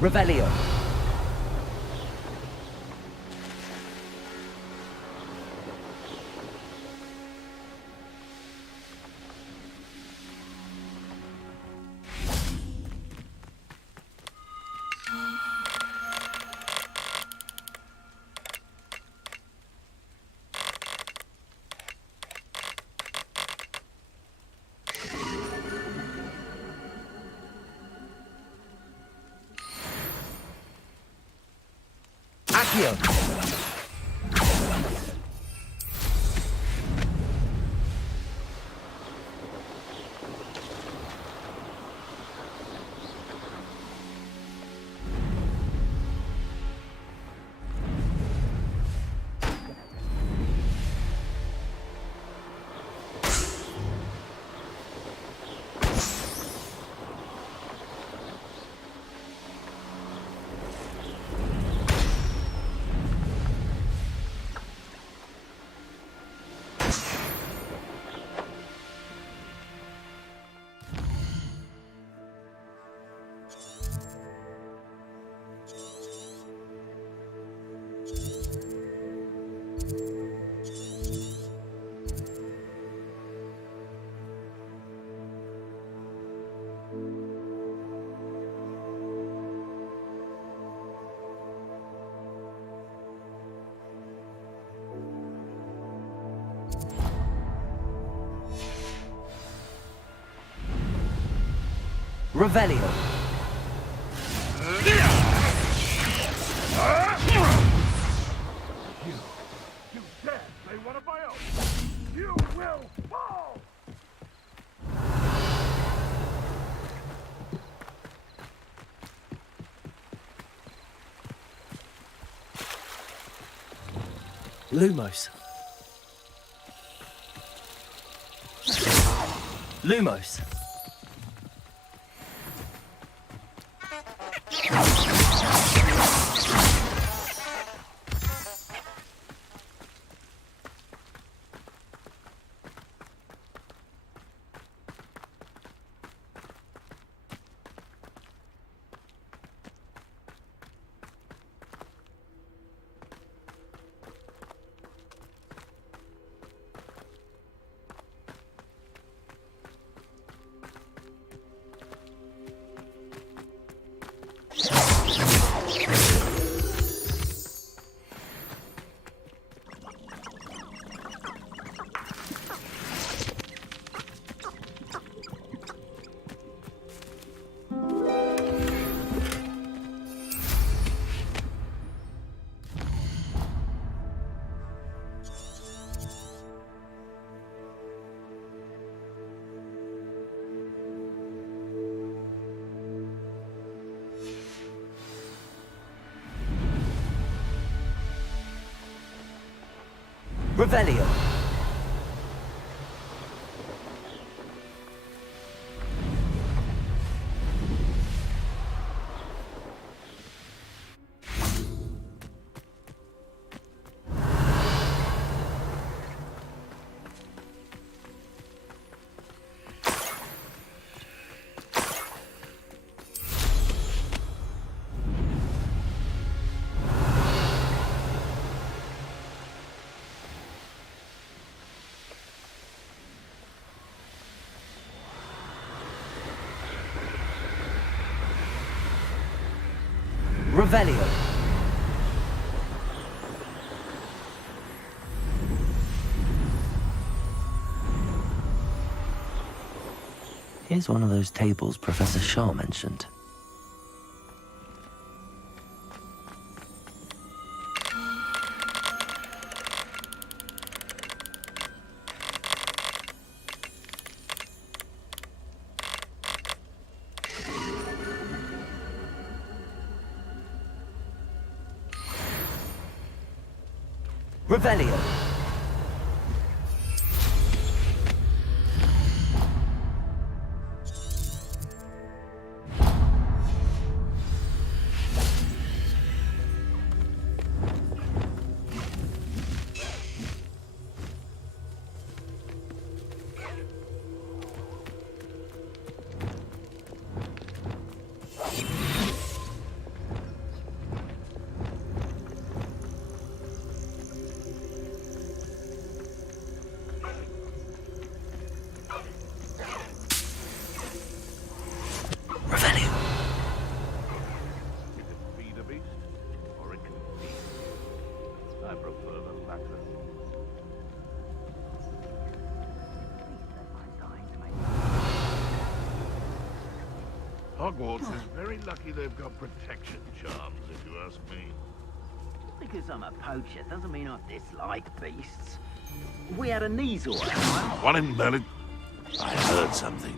Revelio. Accio. Revelio. You dare say one of my own! You will fall! Lumos. Lumos. Revelio. Revelio. Here's one of those tables Professor Shaw mentioned. Revelio. Hogwarts is very lucky they've got protection charms, if you ask me. Because I'm a poacher doesn't mean I dislike beasts. We had a Kneazor. One in Merlin. I heard something.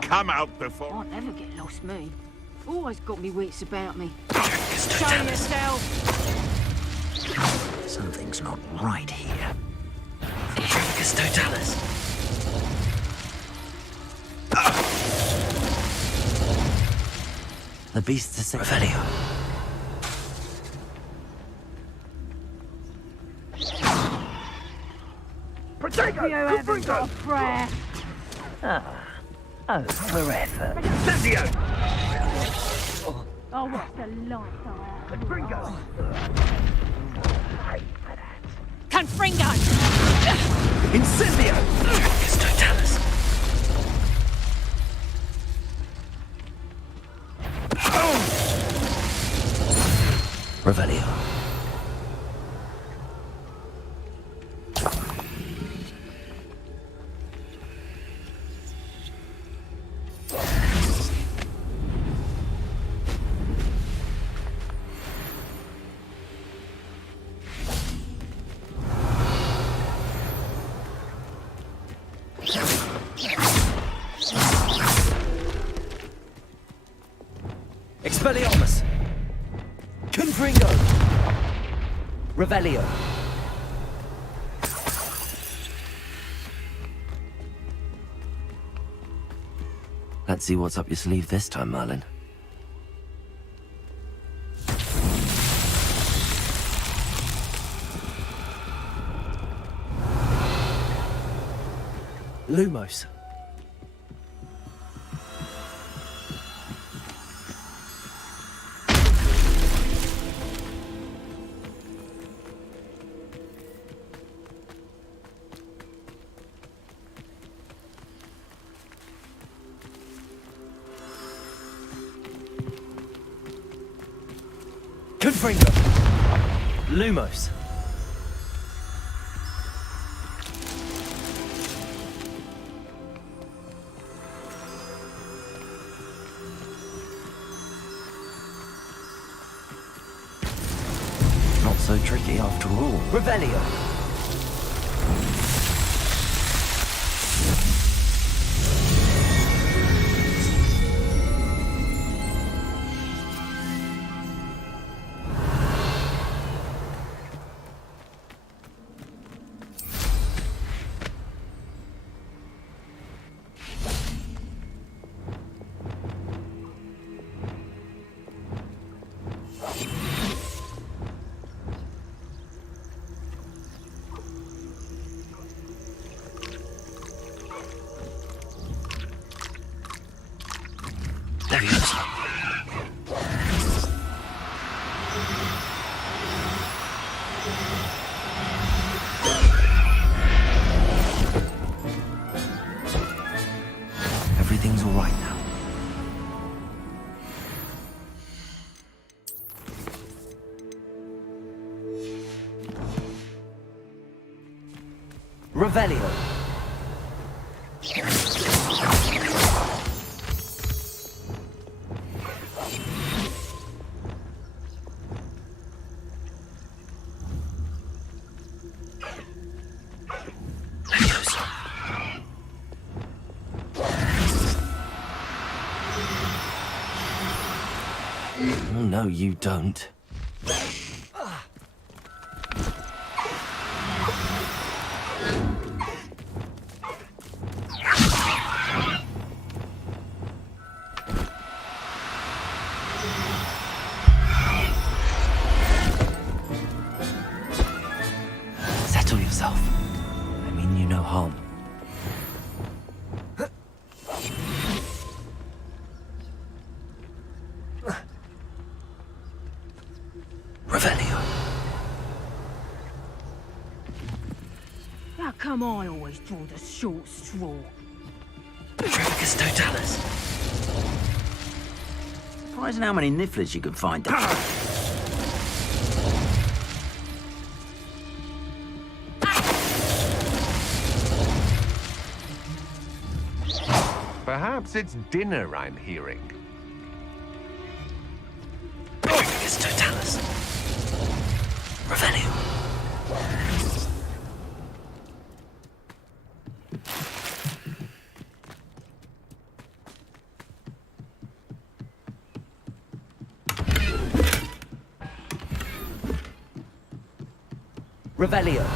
Come out before... I'll never get lost, me. Always got me wits about me. Show yourself! Something's not right here. Dracus Totalis. The beasts are saying Revelio. Have you ever got a prayer? Oh, forever. Oh, what's the life Confringo! Incendio! Dracus Totalis. Revelio. Expelliarmus! Confringo! Revelio! Let's see what's up your sleeve this time, Merlin. Lumos. Confringo. Lumos. Not so tricky after all. Revelio. Revelio. Oh, no, you don't. Settle yourself. I mean you no harm. Revelio. How come I always draw the short straw? Trevicus totalis. Surprising how many nifflers you can find. Perhaps it's dinner I'm hearing. Trevicus totalis. Revelio. Revelio.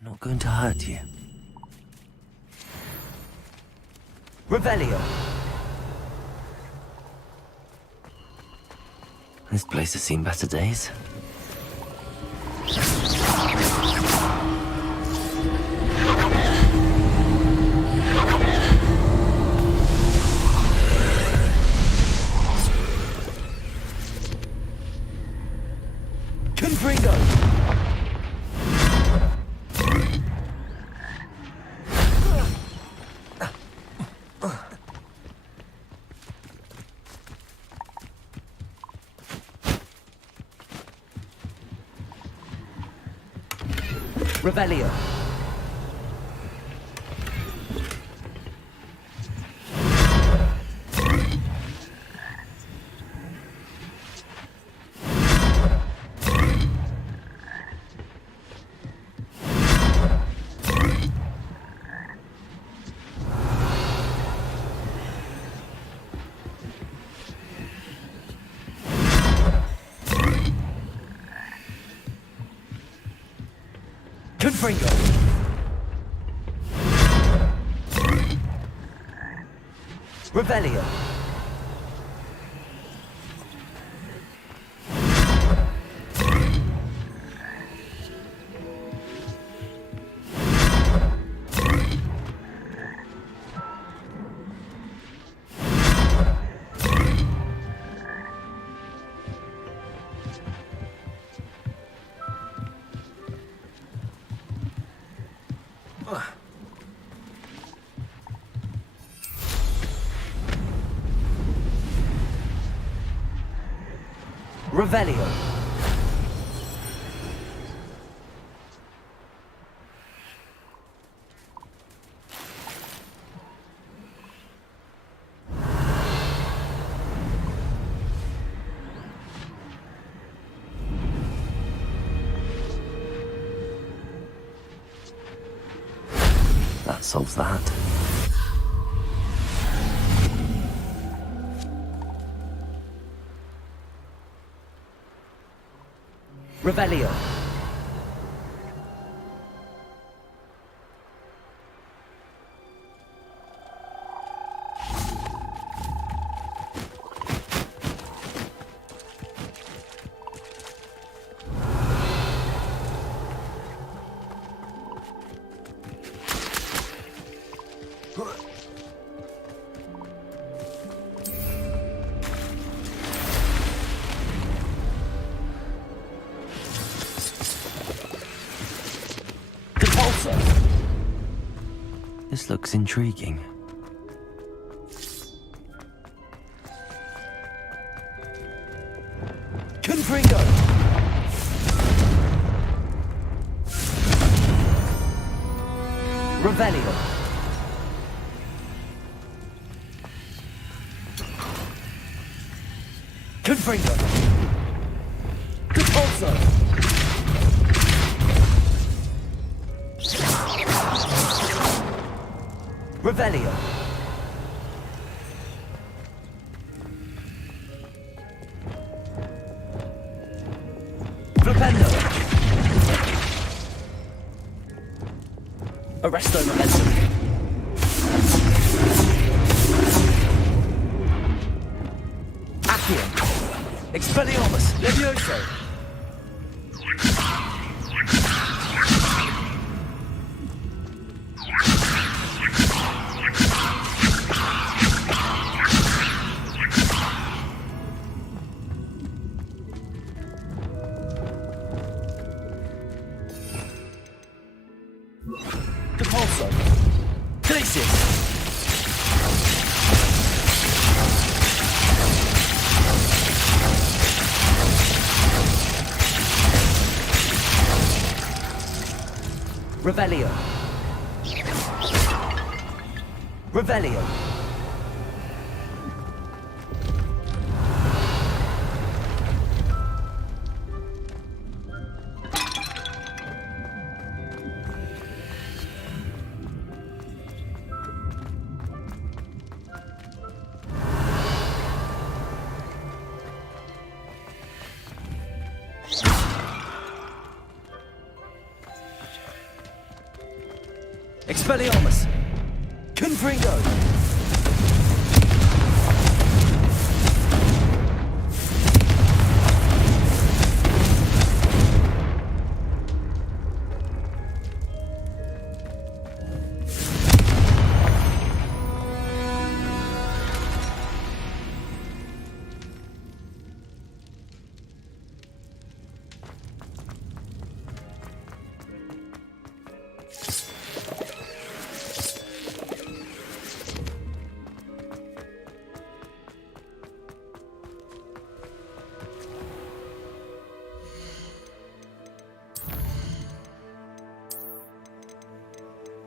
I'm not going to hurt you. Revelio. This place has seen better days. Confringo. Revelio. Confringo. Revelio. Revelio. solves that. Revelio. This looks intriguing. Confringo. Revelio. Confringo. Repulso. Revelio. Flipendo. Arresto momentum. Accio. Expelliarmus. Levioso. Repulso. Glacius. Revelio. Revelio. Expelliarmus. Confringo.